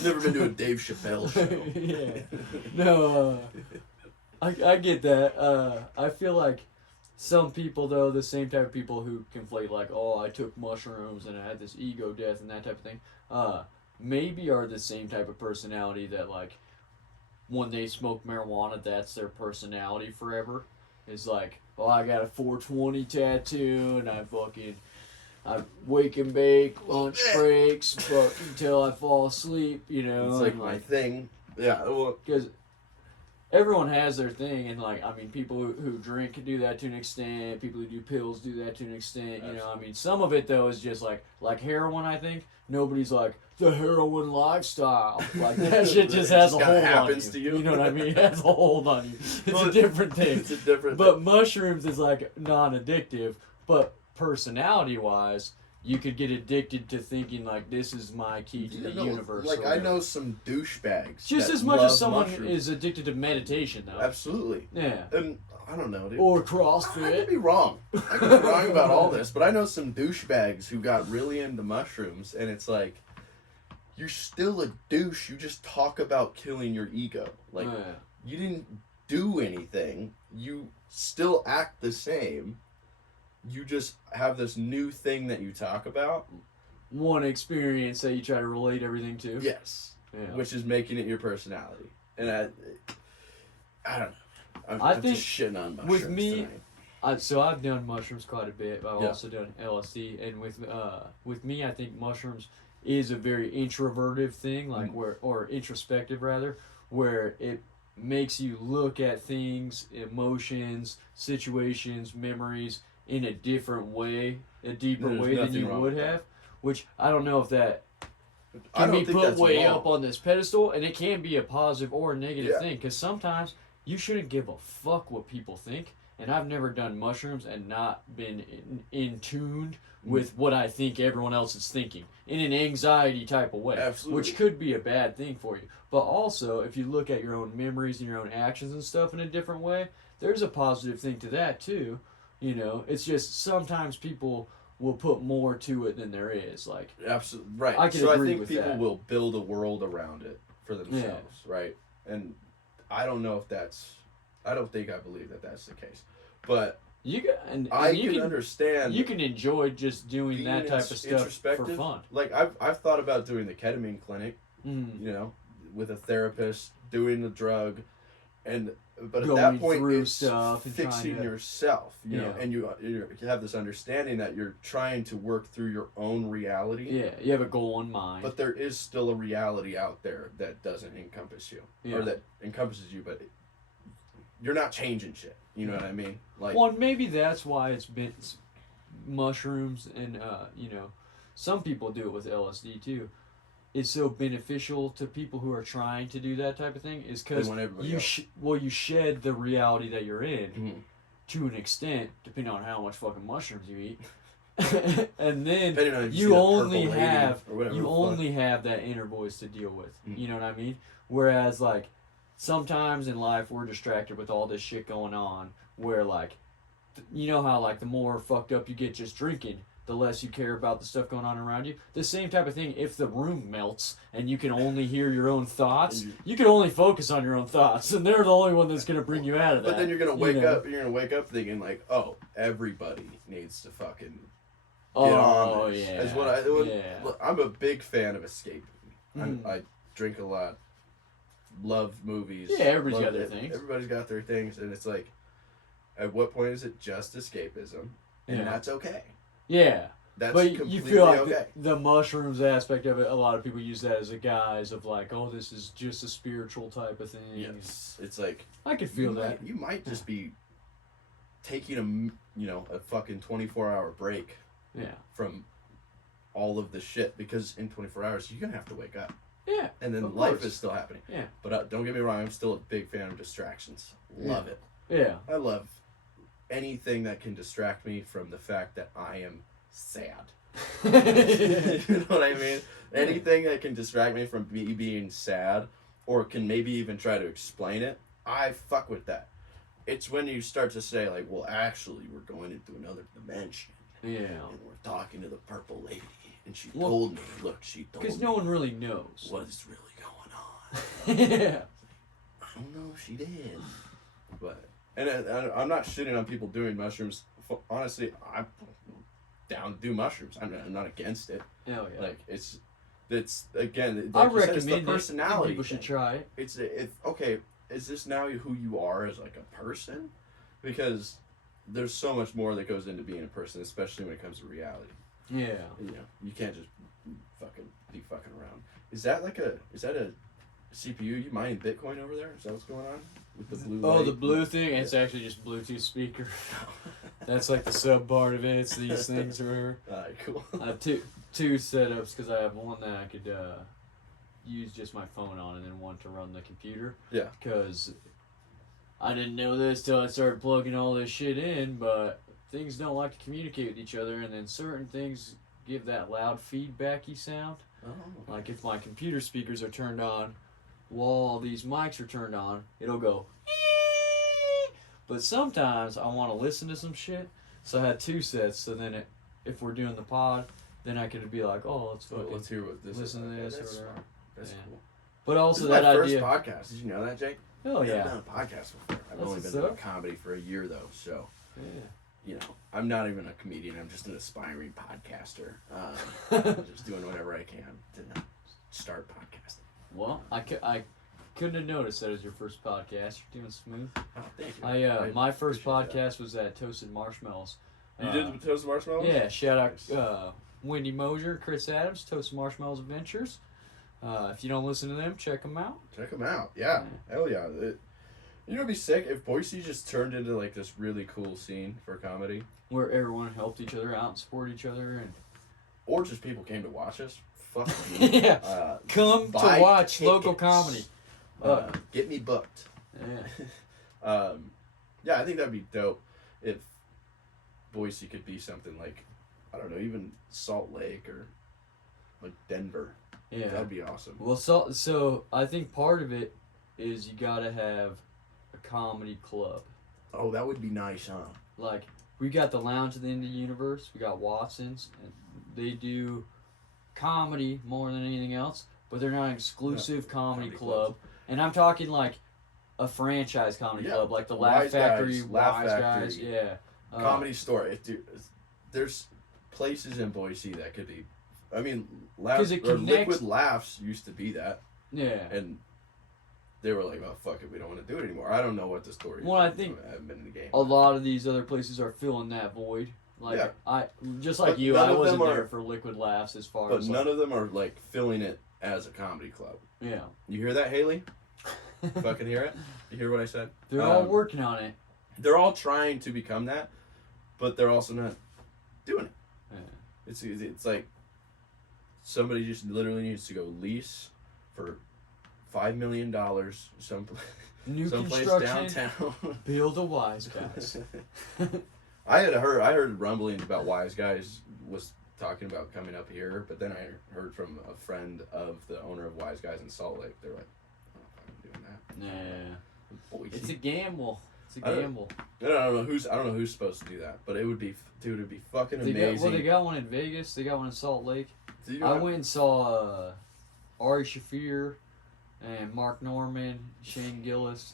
Never been to a Dave Chappelle show. Yeah. No, I get that. I feel like some people, though, the same type of people who conflate, like, oh, I took mushrooms and I had this ego death and that type of thing, maybe are the same type of personality that, like, when they smoke marijuana, that's their personality forever. It's like, oh, I got a 420 tattoo and I wake and bake, lunch breaks, but until I fall asleep, you know. It's like my thing. Yeah, well, because everyone has their thing, and like, I mean, people who drink do that to an extent. People who do pills do that to an extent. You know, I mean, some of it though is just like heroin. I think nobody's like the heroin lifestyle. Like that shit just has a hold on you. To you. You know what I mean? It has a hold on you. It's a different thing. It's a different. But mushrooms is like non-addictive, but personality-wise, you could get addicted to thinking like this is my key to the universe. Like I know some douchebags. Just as much as someone is addicted to meditation, though. Absolutely. Yeah. And I don't know, dude. Or I CrossFit. could be wrong. I could be wrong about all this, but I know some douchebags who got really into mushrooms, and it's like, you're still a douche. You just talk about killing your ego. Like, you didn't do anything. You still act the same. You just have this new thing that you talk about. One experience that you try to relate everything to. Yes. Yeah. Which is making it your personality. And I don't know. I'm think just shitting on mushrooms with me, tonight. So I've done mushrooms quite a bit. But I've also done LSD, and with me, I think mushrooms is a very introvertive thing, like or introspective rather, where it makes you look at things, emotions, situations, memories in a different way, a deeper way than you would have. Which I don't know if that can be put way up on this pedestal, and it can be a positive or a negative thing, because sometimes you shouldn't give a fuck what people think. And I've never done mushrooms and not been in tuned with what I think everyone else is thinking in an anxiety type of way. Absolutely. Which could be a bad thing for you. But also, if you look at your own memories and your own actions and stuff in a different way, there's a positive thing to that too. You know, it's just sometimes people will put more to it than there is. Like, absolutely right. I can agree think with people that. will build a world around it for themselves, right? And I don't know if that's. I don't think I believe that that's the case, but you can, and I you can understand. You can enjoy just doing that type of stuff for fun. Like I've thought about doing the ketamine clinic, you know, with a therapist, doing the drug, but at that point it's stuff fixing yourself, you know, and you have this understanding that you're trying to work through your own reality. Yeah, you have a goal in mind. But there is still a reality out there that doesn't encompass you, or that encompasses you, but you're not changing shit. You know what I mean? Like, well, maybe that's why it's been mushrooms, and you know, some people do it with LSD too. It's so beneficial to people who are trying to do that type of thing, is because you shed the reality that you're in to an extent, depending on how much fucking mushrooms you eat. And then you only have that inner voice to deal with. You know what I mean? Whereas like sometimes in life we're distracted with all this shit going on, where like you know how like the more fucked up you get just drinking, the less you care about the stuff going on around you. The same type of thing, if the room melts and you can only hear your own thoughts, you can only focus on your own thoughts, and they're the only one that's going to bring you out of that. But then you're going to wake up thinking like, oh, everybody needs to fucking get on this. Yeah. Is what look, I'm a big fan of escape. I drink a lot, love movies. Yeah, everybody's got their things. Everybody's got their things, and it's like, at what point is it just escapism? And that's okay. Yeah. That's but you feel like okay. the mushrooms aspect of it, a lot of people use that as a guise of like, oh, this is just a spiritual type of thing. Yes. It's like, I could feel that. You might just be taking a fucking 24-hour break from all of the shit, because in 24 hours you're gonna have to wake up. Yeah. And then life is still happening. Yeah. But don't get me wrong, I'm still a big fan of distractions. Love it. Yeah. I love anything that can distract me from the fact that I am sad. You know what I mean? Anything that can distract me from me being sad, or can maybe even try to explain it, I fuck with that. It's when you start to say, like, well, actually, we're going into another dimension. Yeah. And we're talking to the purple lady. And she told me, look, she told me. Because no one really knows. What is really going on? Yeah. I don't know if she did. But, and I'm not shitting on people doing mushrooms. Honestly, I'm down to do mushrooms. I'm not against it. Hell yeah. Like, it's again, I like you said, recommend it's the personality. People should try it. It's okay. Is this now who you are as like a person? Because there's so much more that goes into being a person, especially when it comes to reality. Yeah. You can't just be fucking around. Is that a CPU? You mining Bitcoin over there? Is that what's going on with the blue? Oh, light? the blue thing. It's actually just Bluetooth speaker. That's like the sub part of it. It's these things or whatever. Alright, cool. I have two setups because I have one that I could use just my phone on, and then one to run the computer. Yeah. Because I didn't know this till I started plugging all this shit in, but things don't like to communicate with each other, and then certain things give that loud feedbacky sound. Oh. Okay. Like if my computer speakers are turned on while these mics are turned on, it'll go. But sometimes I want to listen to some shit, so I had two sets. So then, if we're doing the pod, then I could be like, "Oh, let's hear what this listen is. to this." That's or whatever. That's Yeah. cool. But also This is that my idea. first podcast. Did you know that, Jake? Oh yeah. I've done a podcast before. I've only been doing comedy for a year though, so I'm not even a comedian. I'm just an aspiring podcaster. Just doing whatever I can to start podcasting. Well, I couldn't have noticed that as your first podcast. You're doing smooth. Oh, thank you. My first podcast was at Toasted Marshmallows. You did the Toasted Marshmallows? Yeah, shout out Wendy Mosier, Chris Adams, Toasted Marshmallows Adventures. If you don't listen to them, check them out. Check them out. Yeah. Hell yeah. It'd be sick if Boise just turned into like this really cool scene for comedy. Where everyone helped each other out and support each other. Or just people came to watch us. Fuck me. Yeah. Come to watch tickets. local comedy. Get me booked. Yeah. Yeah, I think that'd be dope if Boise could be something like, I don't know, even Salt Lake or like Denver. Yeah. That'd be awesome. Well, so I think part of it is you gotta have a comedy club. Oh, that would be nice, huh? Like, we got the Lounge of the Indie Universe, we got Watson's, and they do comedy more than anything else, but they're not an exclusive comedy club. And I'm talking like a franchise comedy club, like the Laugh Factory, Wise Guys, yeah. Comedy Store. There's places in Boise that could be. I mean, Liquid Laughs used to be that. Yeah. And they were like, "Oh fuck it, we don't want to do it anymore." I don't know what the story is. Well, I think I haven't been in the game. A lot of these other places are filling that void. Like I But you, I wasn't there for Liquid Laughs as far as. But none of them are like filling it as a comedy club. Yeah. You hear that, Haley? Fucking hear it? You hear what I said? They're all working on it. They're all trying to become that, but they're also not doing it. Yeah. It's like somebody just literally needs to go lease for $5 million someplace downtown. Build a Wise Guys. I heard rumblings about Wise Guys was talking about coming up here, but then I heard from a friend of the owner of Wise Guys in Salt Lake. They're like, "I'm doing that." Yeah. Boise. It's a gamble. It's a gamble. I don't know who's supposed to do that, but it would be fucking amazing. They got one in Vegas. They got one in Salt Lake. I went and saw Ari Shaffir and Mark Norman, Shane Gillis,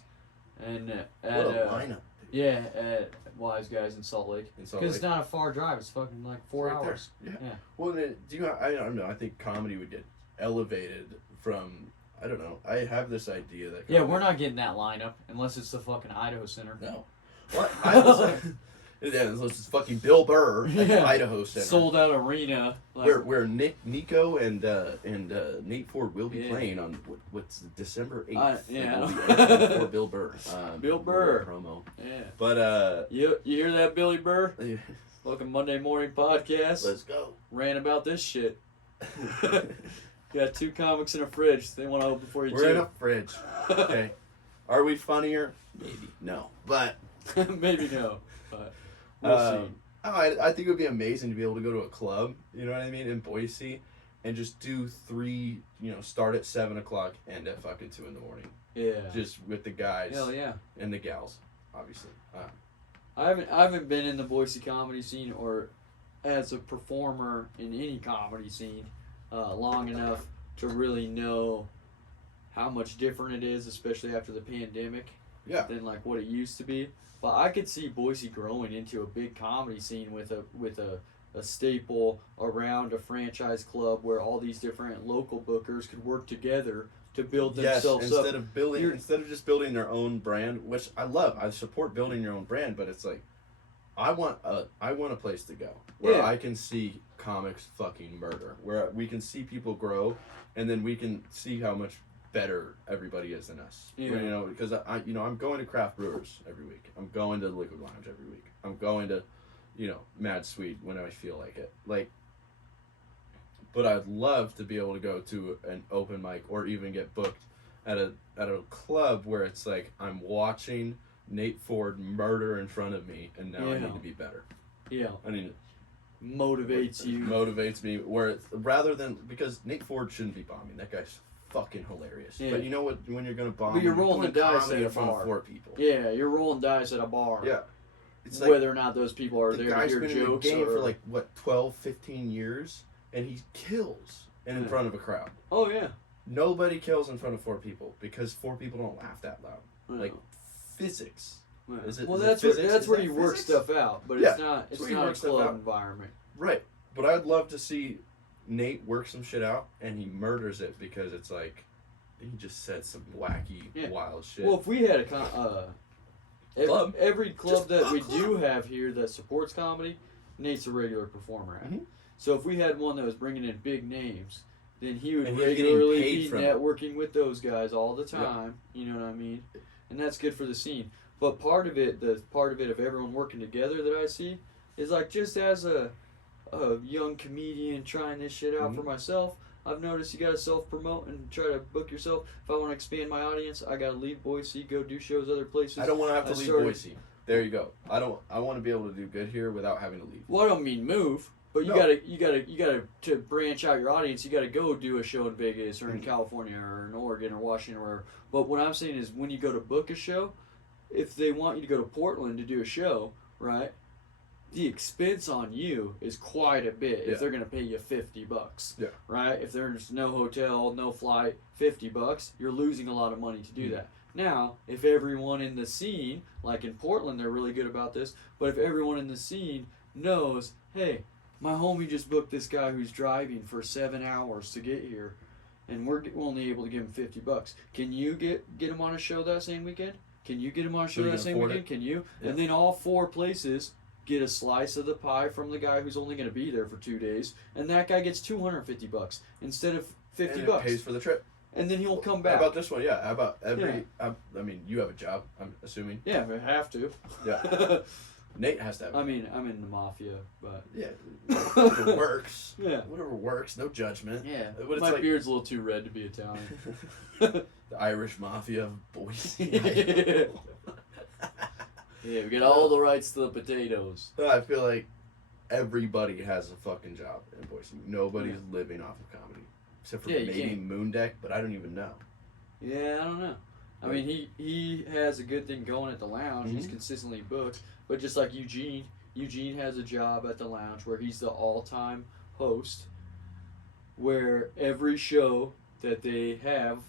and what a lineup. Yeah, at Wise Guys in Salt Lake. Because it's not a far drive. It's fucking like 4 hours. Yeah. Well, then, I don't know. I think comedy would get elevated from. I don't know. I have this idea that. Yeah, we're not getting that lineup unless it's the fucking Idaho Center. No. What? Yeah, this is fucking Bill Burr at the Idaho Center. Sold out arena. Like, where Nico and Nate Ford will be playing on what's December 8th. Yeah. For Bill Burr. Bill Burr. Promo. Yeah. But you hear that, Billy Burr? Yeah. Welcome Monday morning podcast. Let's go. Ran about this shit. Got 2 comics in a fridge. They want to open for you We're in a fridge. Okay. Are we funnier? Maybe. No. But maybe no. But we'll see. I think it would be amazing to be able to go to a club, you know what I mean, in Boise, and just do 3, start at 7 o'clock, end at fucking 2 in the morning. Yeah. Just with the guys. Hell yeah. And the gals, obviously. I haven't been in the Boise comedy scene or as a performer in any comedy scene long enough to really know how much different it is, especially after the pandemic, than like what it used to be. But I could see Boise growing into a big comedy scene with a staple around a franchise club where all these different local bookers could work together to build themselves up. Instead of just building their own brand, which I love. I support building your own brand, but it's like I want a place to go where I can see comics fucking murder, where we can see people grow, and then we can see how much better everybody is than us. Yeah. Because I'm going to craft brewers every week. I'm going to Liquid Lounge every week. I'm going to, Mad Sweet when I feel like it. But I'd love to be able to go to an open mic or even get booked at a club where it's like I'm watching Nate Ford murder in front of me, and now I need to be better. Yeah. I mean, motivates you. Motivates me. Rather than, because Nate Ford shouldn't be bombing. That guy's fucking hilarious. Yeah. But you know what? When you're gonna bomb, but you're rolling the dice at a front bar. Of 4 people. Yeah, you're rolling dice at a bar. Yeah. It's whether or not those people are there to hear jokes. The guy's been in the game for 12, 15 years, and he kills in front of a crowd. Oh yeah. Nobody kills in front of 4 people because 4 people don't laugh that loud. No. Like physics. Yeah. Is it? Well, is that's where you physics? work stuff out, but it's not a club environment. Right. But I'd love to see Nate work some shit out, and he murders it because it's like he just said some wacky, wild shit. Well, if we had every club that we do have here that supports comedy, Nate's a regular performer at. Mm-hmm. So if we had one that was bringing in big names, then he would regularly be networking with those guys all the time. Yeah. You know what I mean? And that's good for the scene. But part of it of everyone working together that I see is like just as a young comedian trying this shit out for myself, I've noticed you gotta self-promote and try to book yourself. If I want to expand my audience, I gotta leave Boise, go do shows other places. I don't want to have to leave Boise. There you go. I want to be able to do good here without having to leave. Well, I don't mean move, but you gotta to branch out your audience. You gotta go do a show in Vegas or in California or in Oregon or Washington or wherever. But what I'm saying is, when you go to book a show, if they want you to go to Portland to do a show, right? The expense on you is quite a bit if they're going to pay you $50, right? If there's no hotel, no flight, $50, you're losing a lot of money to do that. Now, if everyone in the scene, like in Portland, they're really good about this, but if everyone in the scene knows, hey, my homie just booked this guy who's driving for 7 hours to get here, and we're only able to give him $50. Can you get him on a show that same weekend? Can you get him on a show that same weekend? Can you? Yeah. And then all 4 places get a slice of the pie from the guy who's only going to be there for 2 days, and that guy gets $250 instead of $50. And it pays for the trip. And then he'll come back. How about this one? Yeah. How about every? Yeah. I mean, you have a job. I'm assuming. Yeah, I have to. Yeah. Nate has to have. I mean, I'm in the mafia, but yeah, whatever works. Yeah, whatever works. No judgment. Yeah, but my beard's a little too red to be Italian. The Irish mafia of Boise. Yeah, we get all the rights to the potatoes. I feel like everybody has a fucking job in Boise. Nobody's living off of comedy. Except for maybe Moondeck, but I don't even know. Yeah, I don't know. I mean, he has a good thing going at the lounge. Mm-hmm. He's consistently booked. But just like Eugene has a job at the lounge where he's the all-time host, where every show that they have,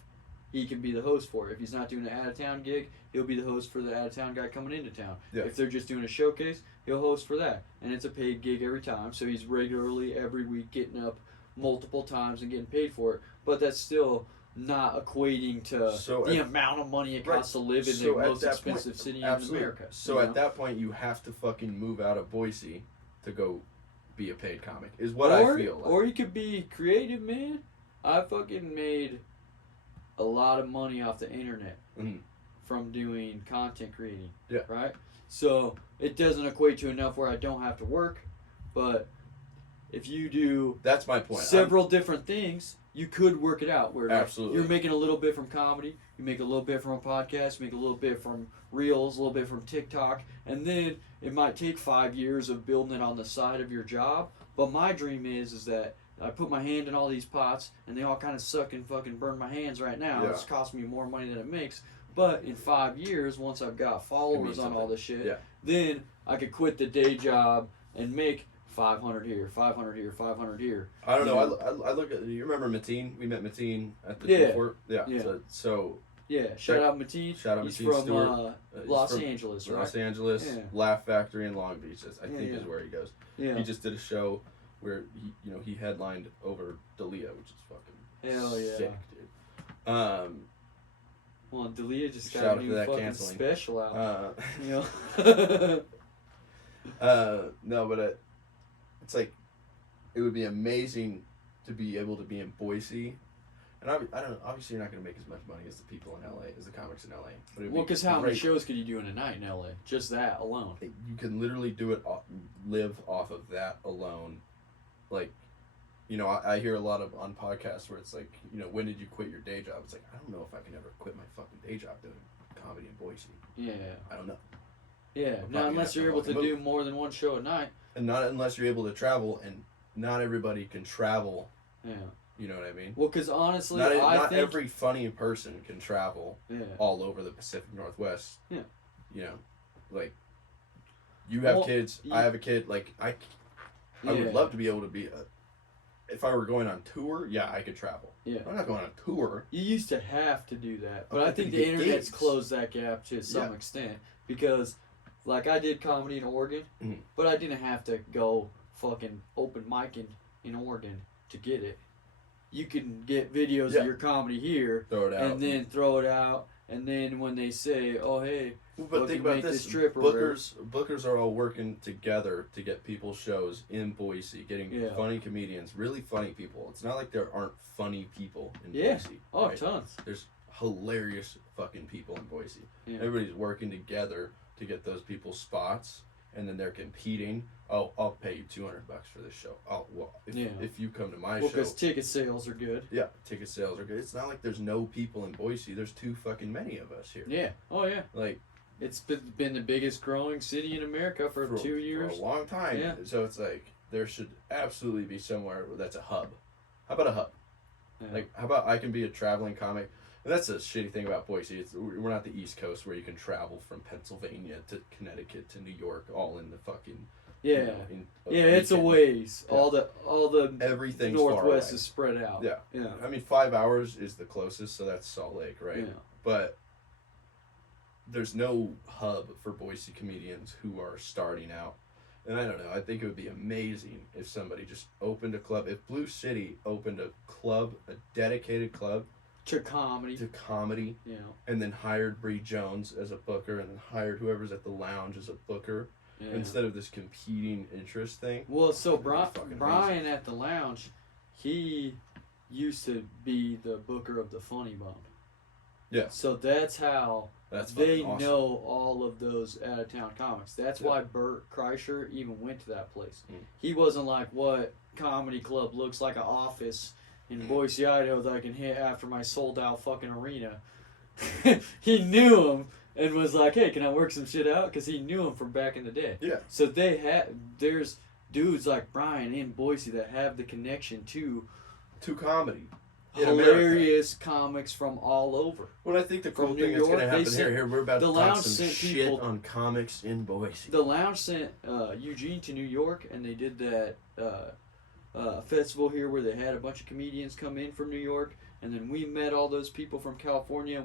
he can be the host for. If he's not doing an out-of-town gig, he'll be the host for the out-of-town guy coming into town. Yeah. If they're just doing a showcase, he'll host for that. And it's a paid gig every time, so he's regularly every week getting up multiple times and getting paid for it. But that's still not equating to the amount of money it costs to live in the most expensive city in America. So at that point, you have to fucking move out of Boise to go be a paid comic, is what I feel like. Or you could be creative, man. I fucking made a lot of money off the internet from doing content creating. Yeah. Right? So it doesn't equate to enough where I don't have to work, but if you do that's my point. Several different things, you could work it out where absolutely you're making a little bit from comedy, you make a little bit from a podcast, you make a little bit from Reels, a little bit from TikTok, and then it might take 5 years of building it on the side of your job. But my dream is that I put my hand in all these pots and they all kind of suck and fucking burn my hands right now. Yeah. It's costing me more money than it makes. But in 5 years, once I've got followers on all this shit, then I could quit the day job and make 500 here, 500 here, 500 here. I don't know. I look at, you remember Mateen? We met Mateen at the airport. Yeah. So shout out Mateen. Shout out He's Mateen from Los Angeles, right? Los Angeles, Laugh Factory in Long Beach. I think is where he goes. Yeah. He just did a show where he headlined over Dalia, which is fucking sick, dude. Well, Dalia just got a new fucking canceling special out. No, but it's like it would be amazing to be able to be in Boise, and I don't know. Obviously, you're not going to make as much money as the people in LA, as the comics in LA. But because how many shows could you do in a night in LA? Just that alone. You can literally do it, live off of that alone. Like, I hear a lot of on podcasts where it's like, when did you quit your day job? It's like, I don't know if I can ever quit my fucking day job doing comedy in Boise. Yeah. I don't know. Yeah. Now, unless you're able to do more than one show a night. And not unless you're able to travel, and not everybody can travel. Yeah. You know what I mean? Well, because honestly, not every funny person can travel all over the Pacific Northwest. Yeah. Like, you have kids, I have a kid, like, I would love to be able to be if I were going on tour, I could travel. Yeah. I'm not going on tour. You used to have to do that, but I think the internet's closed that gap to some extent, because, like, I did comedy in Oregon, but I didn't have to go fucking open micing in Oregon to get it. You can get videos of your comedy here, throw it out, and then throw it out, and then when they say, "Oh, hey, but think about this trip," bookers are all working together to get people shows in Boise, getting funny comedians, really funny people. It's not like there aren't funny people in Boise. Oh, right? Tons. There's hilarious fucking people in Boise. Yeah. Everybody's working together to get those people spots, and then they're competing. Oh, I'll pay you $200 for this show. Oh, well, if you come to my show, because ticket sales are good. Yeah, ticket sales are good. It's not like there's no people in Boise. There's too fucking many of us here. Yeah. Oh yeah. Like, it's been the biggest growing city in America for 2 years. For a long time. Yeah. So it's like there should absolutely be somewhere that's a hub. How about a hub? Yeah. Like, how about I can be a traveling comic? And that's a shitty thing about Boise. We're not the East Coast where you can travel from Pennsylvania to Connecticut to New York all in the fucking. Yeah. It's a ways. Yeah. All the everything's Northwest is spread out. Yeah. Yeah. I mean, 5 hours is the closest, so that's Salt Lake, right? Yeah. But there's no hub for Boise comedians who are starting out. And I don't know, I think it would be amazing if somebody just opened a club. If Blue City opened a club, a dedicated club to comedy, and then hired Bree Jones as a booker, and then hired whoever's at the lounge as a booker, instead of this competing interest thing. Well, so Brian at the lounge, he used to be the booker of the Funny Bone. Yeah. So that's how they know all of those out-of-town comics. That's why Bert Kreischer even went to that place. He wasn't like, what comedy club looks like an office in Boise, Idaho that I can hit after my sold-out fucking arena. He knew him and was like, hey, can I work some shit out? Because he knew him from back in the day. Yeah. So there's dudes like Brian in Boise that have the connection to comedy. Hilarious comics from all over. Well, I think the cool thing that's going to happen here, we're about to talk some shit on comics in Boise. The Lounge sent Eugene to New York, and they did that festival here where they had a bunch of comedians come in from New York, and then we met all those people from California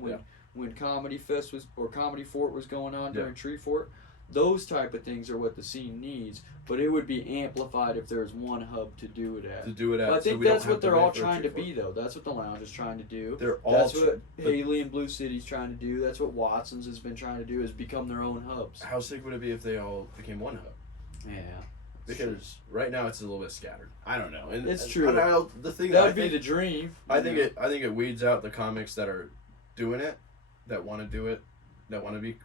when Comedy Fest Comedy Fort was going on during Tree Fort. Those type of things are what the scene needs, but it would be amplified if there's one hub to do it at. But I think that's what they're all trying to be, though. That's what the Lounge is trying to do. That's what Haley and Blue City's trying to do. That's what Watson's has been trying to do, is become their own hubs. How sick would it be if they all became one hub? Yeah. Because right now it's a little bit scattered. I don't know. It's true. The thing that would be the dream. I think it weeds out the comics that are doing it, that want to do it, that want to be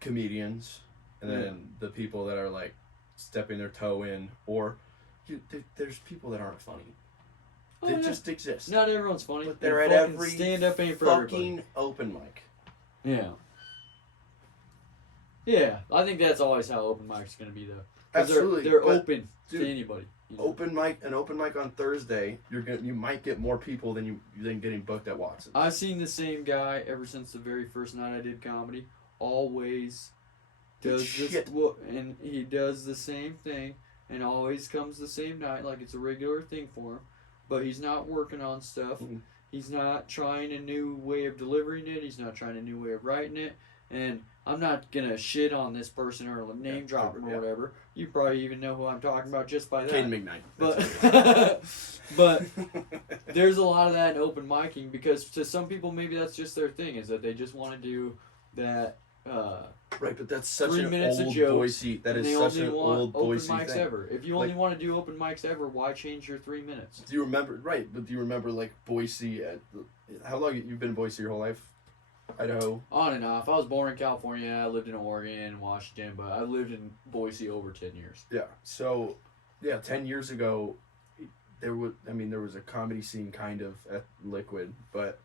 comedians, and then the people that are like stepping their toe in, or there's people that aren't funny. They just exist. Not everyone's funny. But they're at every stand-up ain't for fucking open mic. Yeah. Yeah, I think that's always how open mic's gonna be, though. Absolutely, they're open to anybody. You know? Open mic on Thursday, you might get more people than getting booked at Watson's. I've seen the same guy ever since the very first night I did comedy. Always does this, and he does the same thing, and always comes the same night, like it's a regular thing for him. But he's not working on stuff. Mm-hmm. He's not trying a new way of delivering it. He's not trying a new way of writing it. And I'm not gonna shit on this person or name drop him or whatever. You probably even know who I'm talking about just by that. Caden McKnight. But there's a lot of that in open micing, because to some people maybe that's just their thing, is that they just want to do that. Right, but that's such 3 an minutes old of jokes, Boise. That is such an old Boise open mics thing. ever. If you only want to do open mics ever, why change your 3 minutes? Do you remember? Right, but do you remember like Boise? How long you've been in Boise your whole life? Idaho. On and off. I was born in California. I lived in Oregon and Washington, but I lived in Boise over 10 years. Yeah. So, 10 years ago, there was a comedy scene kind of at Liquid, but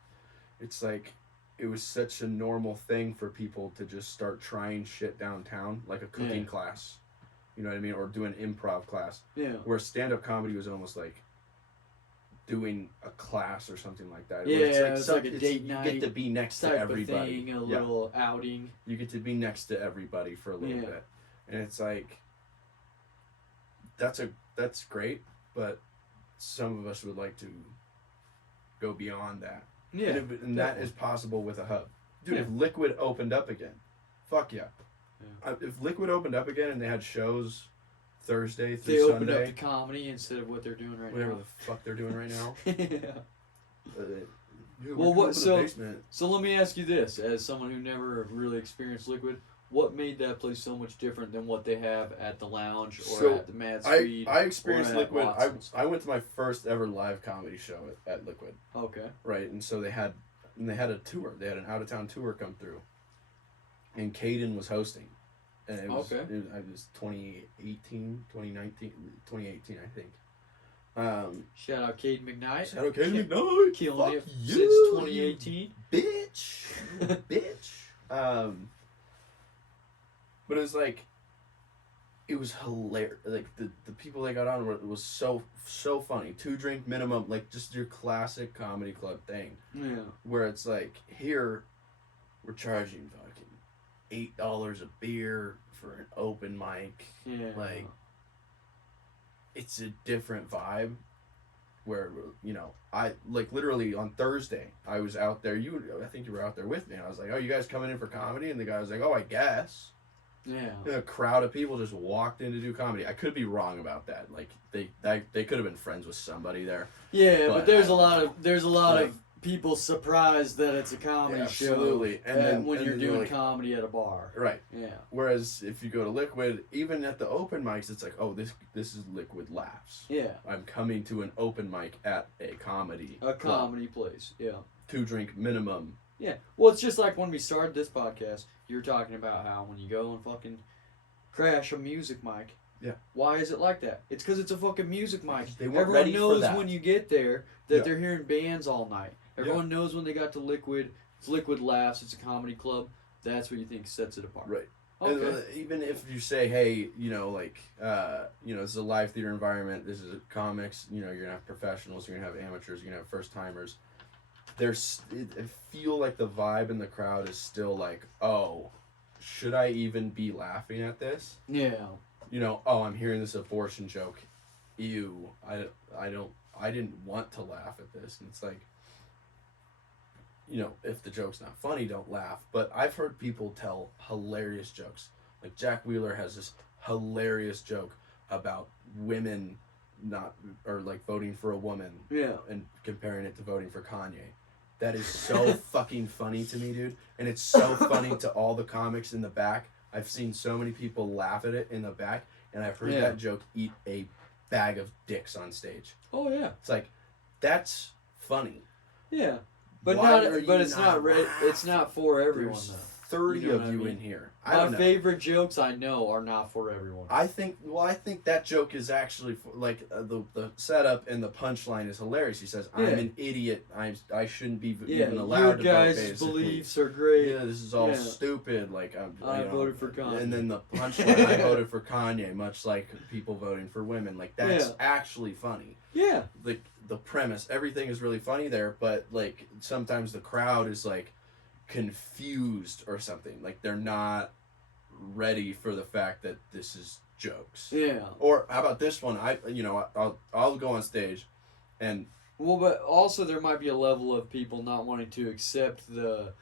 it's like it was such a normal thing for people to just start trying shit downtown, like a cooking class. You know what I mean? Or doing improv class. Yeah. Where stand-up comedy was almost like doing a class or something like that. Yeah, it's like a date night. You get to be next to everybody. Thing, a little outing. You get to be next to everybody for a little bit. And it's like, that's great, but some of us would like to go beyond that. Yeah. And that is possible with a hub. Dude, if Liquid opened up again, fuck yeah. If Liquid opened up again and they had shows Thursday through Sunday. They opened up to comedy instead of what they're doing right now. Whatever the fuck they're doing right now. Well, so let me ask you this, as someone who never really experienced Liquid, what made that place so much different than what they have at the Lounge or at the Mad Street? I experienced Liquid. I went to my first ever live comedy show at Liquid. Okay. Right, and so they had a tour. They had an out of town tour come through, and Caden was hosting. And it was 2018, 2018, I think. Shout out Caden McKnight. Shout out Caden McKnight. Killing it since 2018. Bitch. Bitch. But it was like, it was hilarious. Like the people that got on was so funny. 2 drink minimum, like just your classic comedy club thing. Yeah. Where it's like, here, we're charging fucking $8 a beer for an open mic. Yeah. Like, it's a different vibe. Where, you know, I like literally on Thursday I was out there. I think you were out there with me. And I was like, "Oh, you guys coming in for comedy?" And the guy was like, "Oh, I guess." Yeah. And a crowd of people just walked in to do comedy. I could be wrong about that. Like they could have been friends with somebody there. Yeah, but there's a lot of people surprised that it's a comedy show. And when you're doing comedy at a bar. Right. Yeah. Whereas if you go to Liquid, even at the open mics, it's like, oh, this is Liquid Laughs. Yeah. I'm coming to an open mic at a comedy comedy place. Yeah. 2 drink minimum. Yeah. Well, it's just like when we started this podcast, you were talking about how when you go and fucking crash a music mic. Yeah. Why is it like that? It's because it's a fucking music mic. Everyone knows when you get there that they're hearing bands all night. Everyone knows when they got to Liquid. It's Liquid Laughs. It's a comedy club. That's what you think sets it apart. Right. Okay. And, even if you say, hey, you know, like, you know, this is a live theater environment. This is comics. You know, you're gonna have professionals. You're gonna have amateurs. You're gonna have first timers. I feel like the vibe in the crowd is still like, oh, should I even be laughing at this? Yeah. You know, oh, I'm hearing this abortion joke. Ew. I didn't want to laugh at this. And it's like, you know, if the joke's not funny, don't laugh. But I've heard people tell hilarious jokes. Like Jack Wheeler has this hilarious joke about women like voting for a woman. Yeah. And comparing it to voting for Kanye. That is so fucking funny to me, dude. And it's so funny to all the comics in the back. I've seen so many people laugh at it in the back, and I've heard that joke eat a bag of dicks on stage. Oh yeah. It's like, that's funny. Yeah. But it's not for everyone There's though. 30 of you in here. My favorite jokes I know are not for everyone. I think that joke is actually like the setup and the punchline is hilarious. He says, "I'm an idiot. I shouldn't be even allowed to vote." Your guys' beliefs are great. Yeah, this is all stupid. Like I voted for Kanye. And then the punchline, I voted for Kanye, much like people voting for women. Like that's actually funny. Yeah. Like the premise, everything is really funny there, but like sometimes the crowd is like confused or something, like they're not ready for the fact that this is jokes. Yeah. Or how about this one? I'll go on stage and but also there might be a level of people not wanting to accept the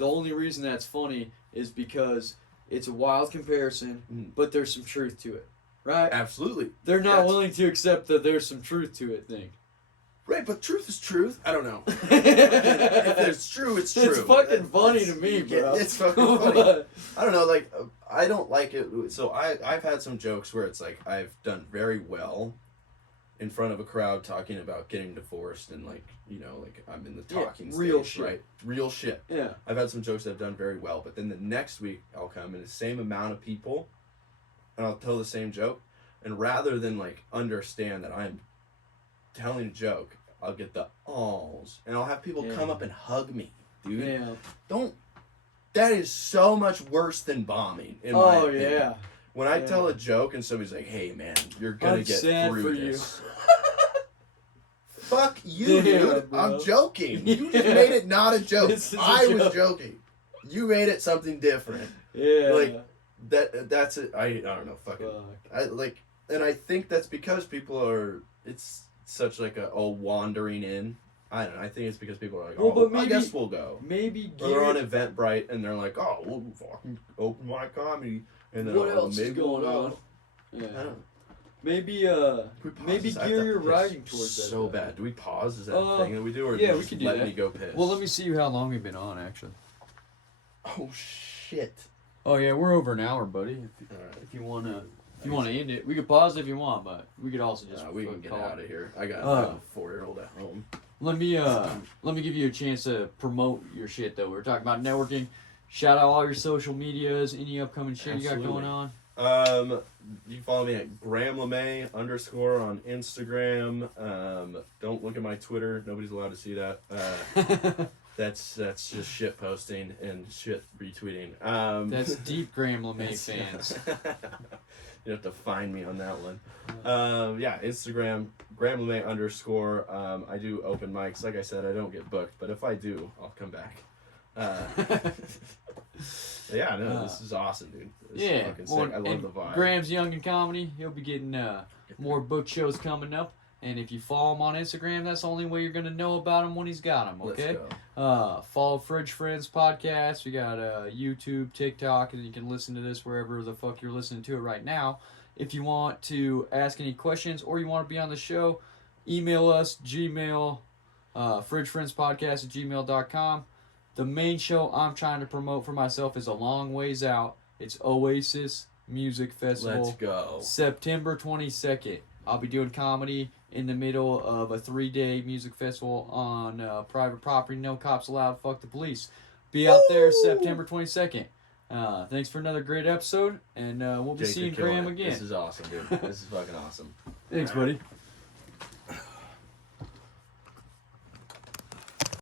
only reason that's funny is because it's a wild comparison, but there's some truth to it, right? Absolutely. They're not willing to accept that there's some truth to it thing. Right, but truth is truth. I don't know. If it's true, it's true. It's fucking funny to me, bro. It's fucking funny. I don't know, like, I don't like it. So I've had some jokes where it's like I've done very well in front of a crowd talking about getting divorced and like, like I'm in the talking stage, real shit. Right? Real shit. Yeah. I've had some jokes that have done very well, but then the next week I'll come in the same amount of people and I'll tell the same joke, and rather than like understand that I'm telling a joke, I'll get the awls, and I'll have people come up and hug me, dude. Yeah. That is so much worse than bombing, in my opinion. Yeah. When I tell a joke and somebody's like, "Hey man, you're gonna get through this." Fuck you, dude. Bro. I'm joking. You just made it not a joke. I was joking. You made it something different. Yeah. Like that's it. I don't know. Fucking. And I think that's because people are. It's such like a wandering in. I don't know. I think it's because people are like, but maybe, I guess we'll go. Maybe or they're on Eventbrite and they're like, oh, we'll fucking open my comedy. And then what else is going on? Yeah. I don't know. Maybe gear your writing towards that. So bad. Do we pause? Is that a thing that we do? Or we can do that. Let me go piss. Well, let me see how long we've been on, actually. Oh shit. Oh yeah, we're over an hour, buddy. If you wanna end it, we could pause if you want, but we could also just we can get out of here. I got a 4-year-old at home. Let me give you a chance to promote your shit though. We're talking about networking. Shout out all your social medias, any upcoming shit you got going on. You can follow me at Graham LeMay _ on Instagram. Don't look at my Twitter. Nobody's allowed to see that. That's just shit posting and shit retweeting. That's deep Graham LeMay fans. You have to find me on that one. Instagram, Graham LeMay _ I do open mics. Like I said, I don't get booked, but if I do, I'll come back. This is awesome, dude. This is fucking sick. I love the vibe. Graham's young in comedy. He'll be getting more book shows coming up. And if you follow him on Instagram, that's the only way you're going to know about him when he's got them, okay? Let's go. Follow Fridge Friends Podcast. We got YouTube, TikTok, and you can listen to this wherever the fuck you're listening to it right now. If you want to ask any questions or you want to be on the show, email us, Gmail, fridgefriendspodcast@gmail.com. The main show I'm trying to promote for myself is a long ways out. It's Oasis Music Festival. Let's go. September 22nd. I'll be doing comedy in the middle of a 3-day music festival on private property. No cops allowed. Fuck the police. Be out there September 22nd. Thanks for another great episode, and we'll be seeing Graham again. This is awesome, dude. This is fucking awesome. Thanks, buddy.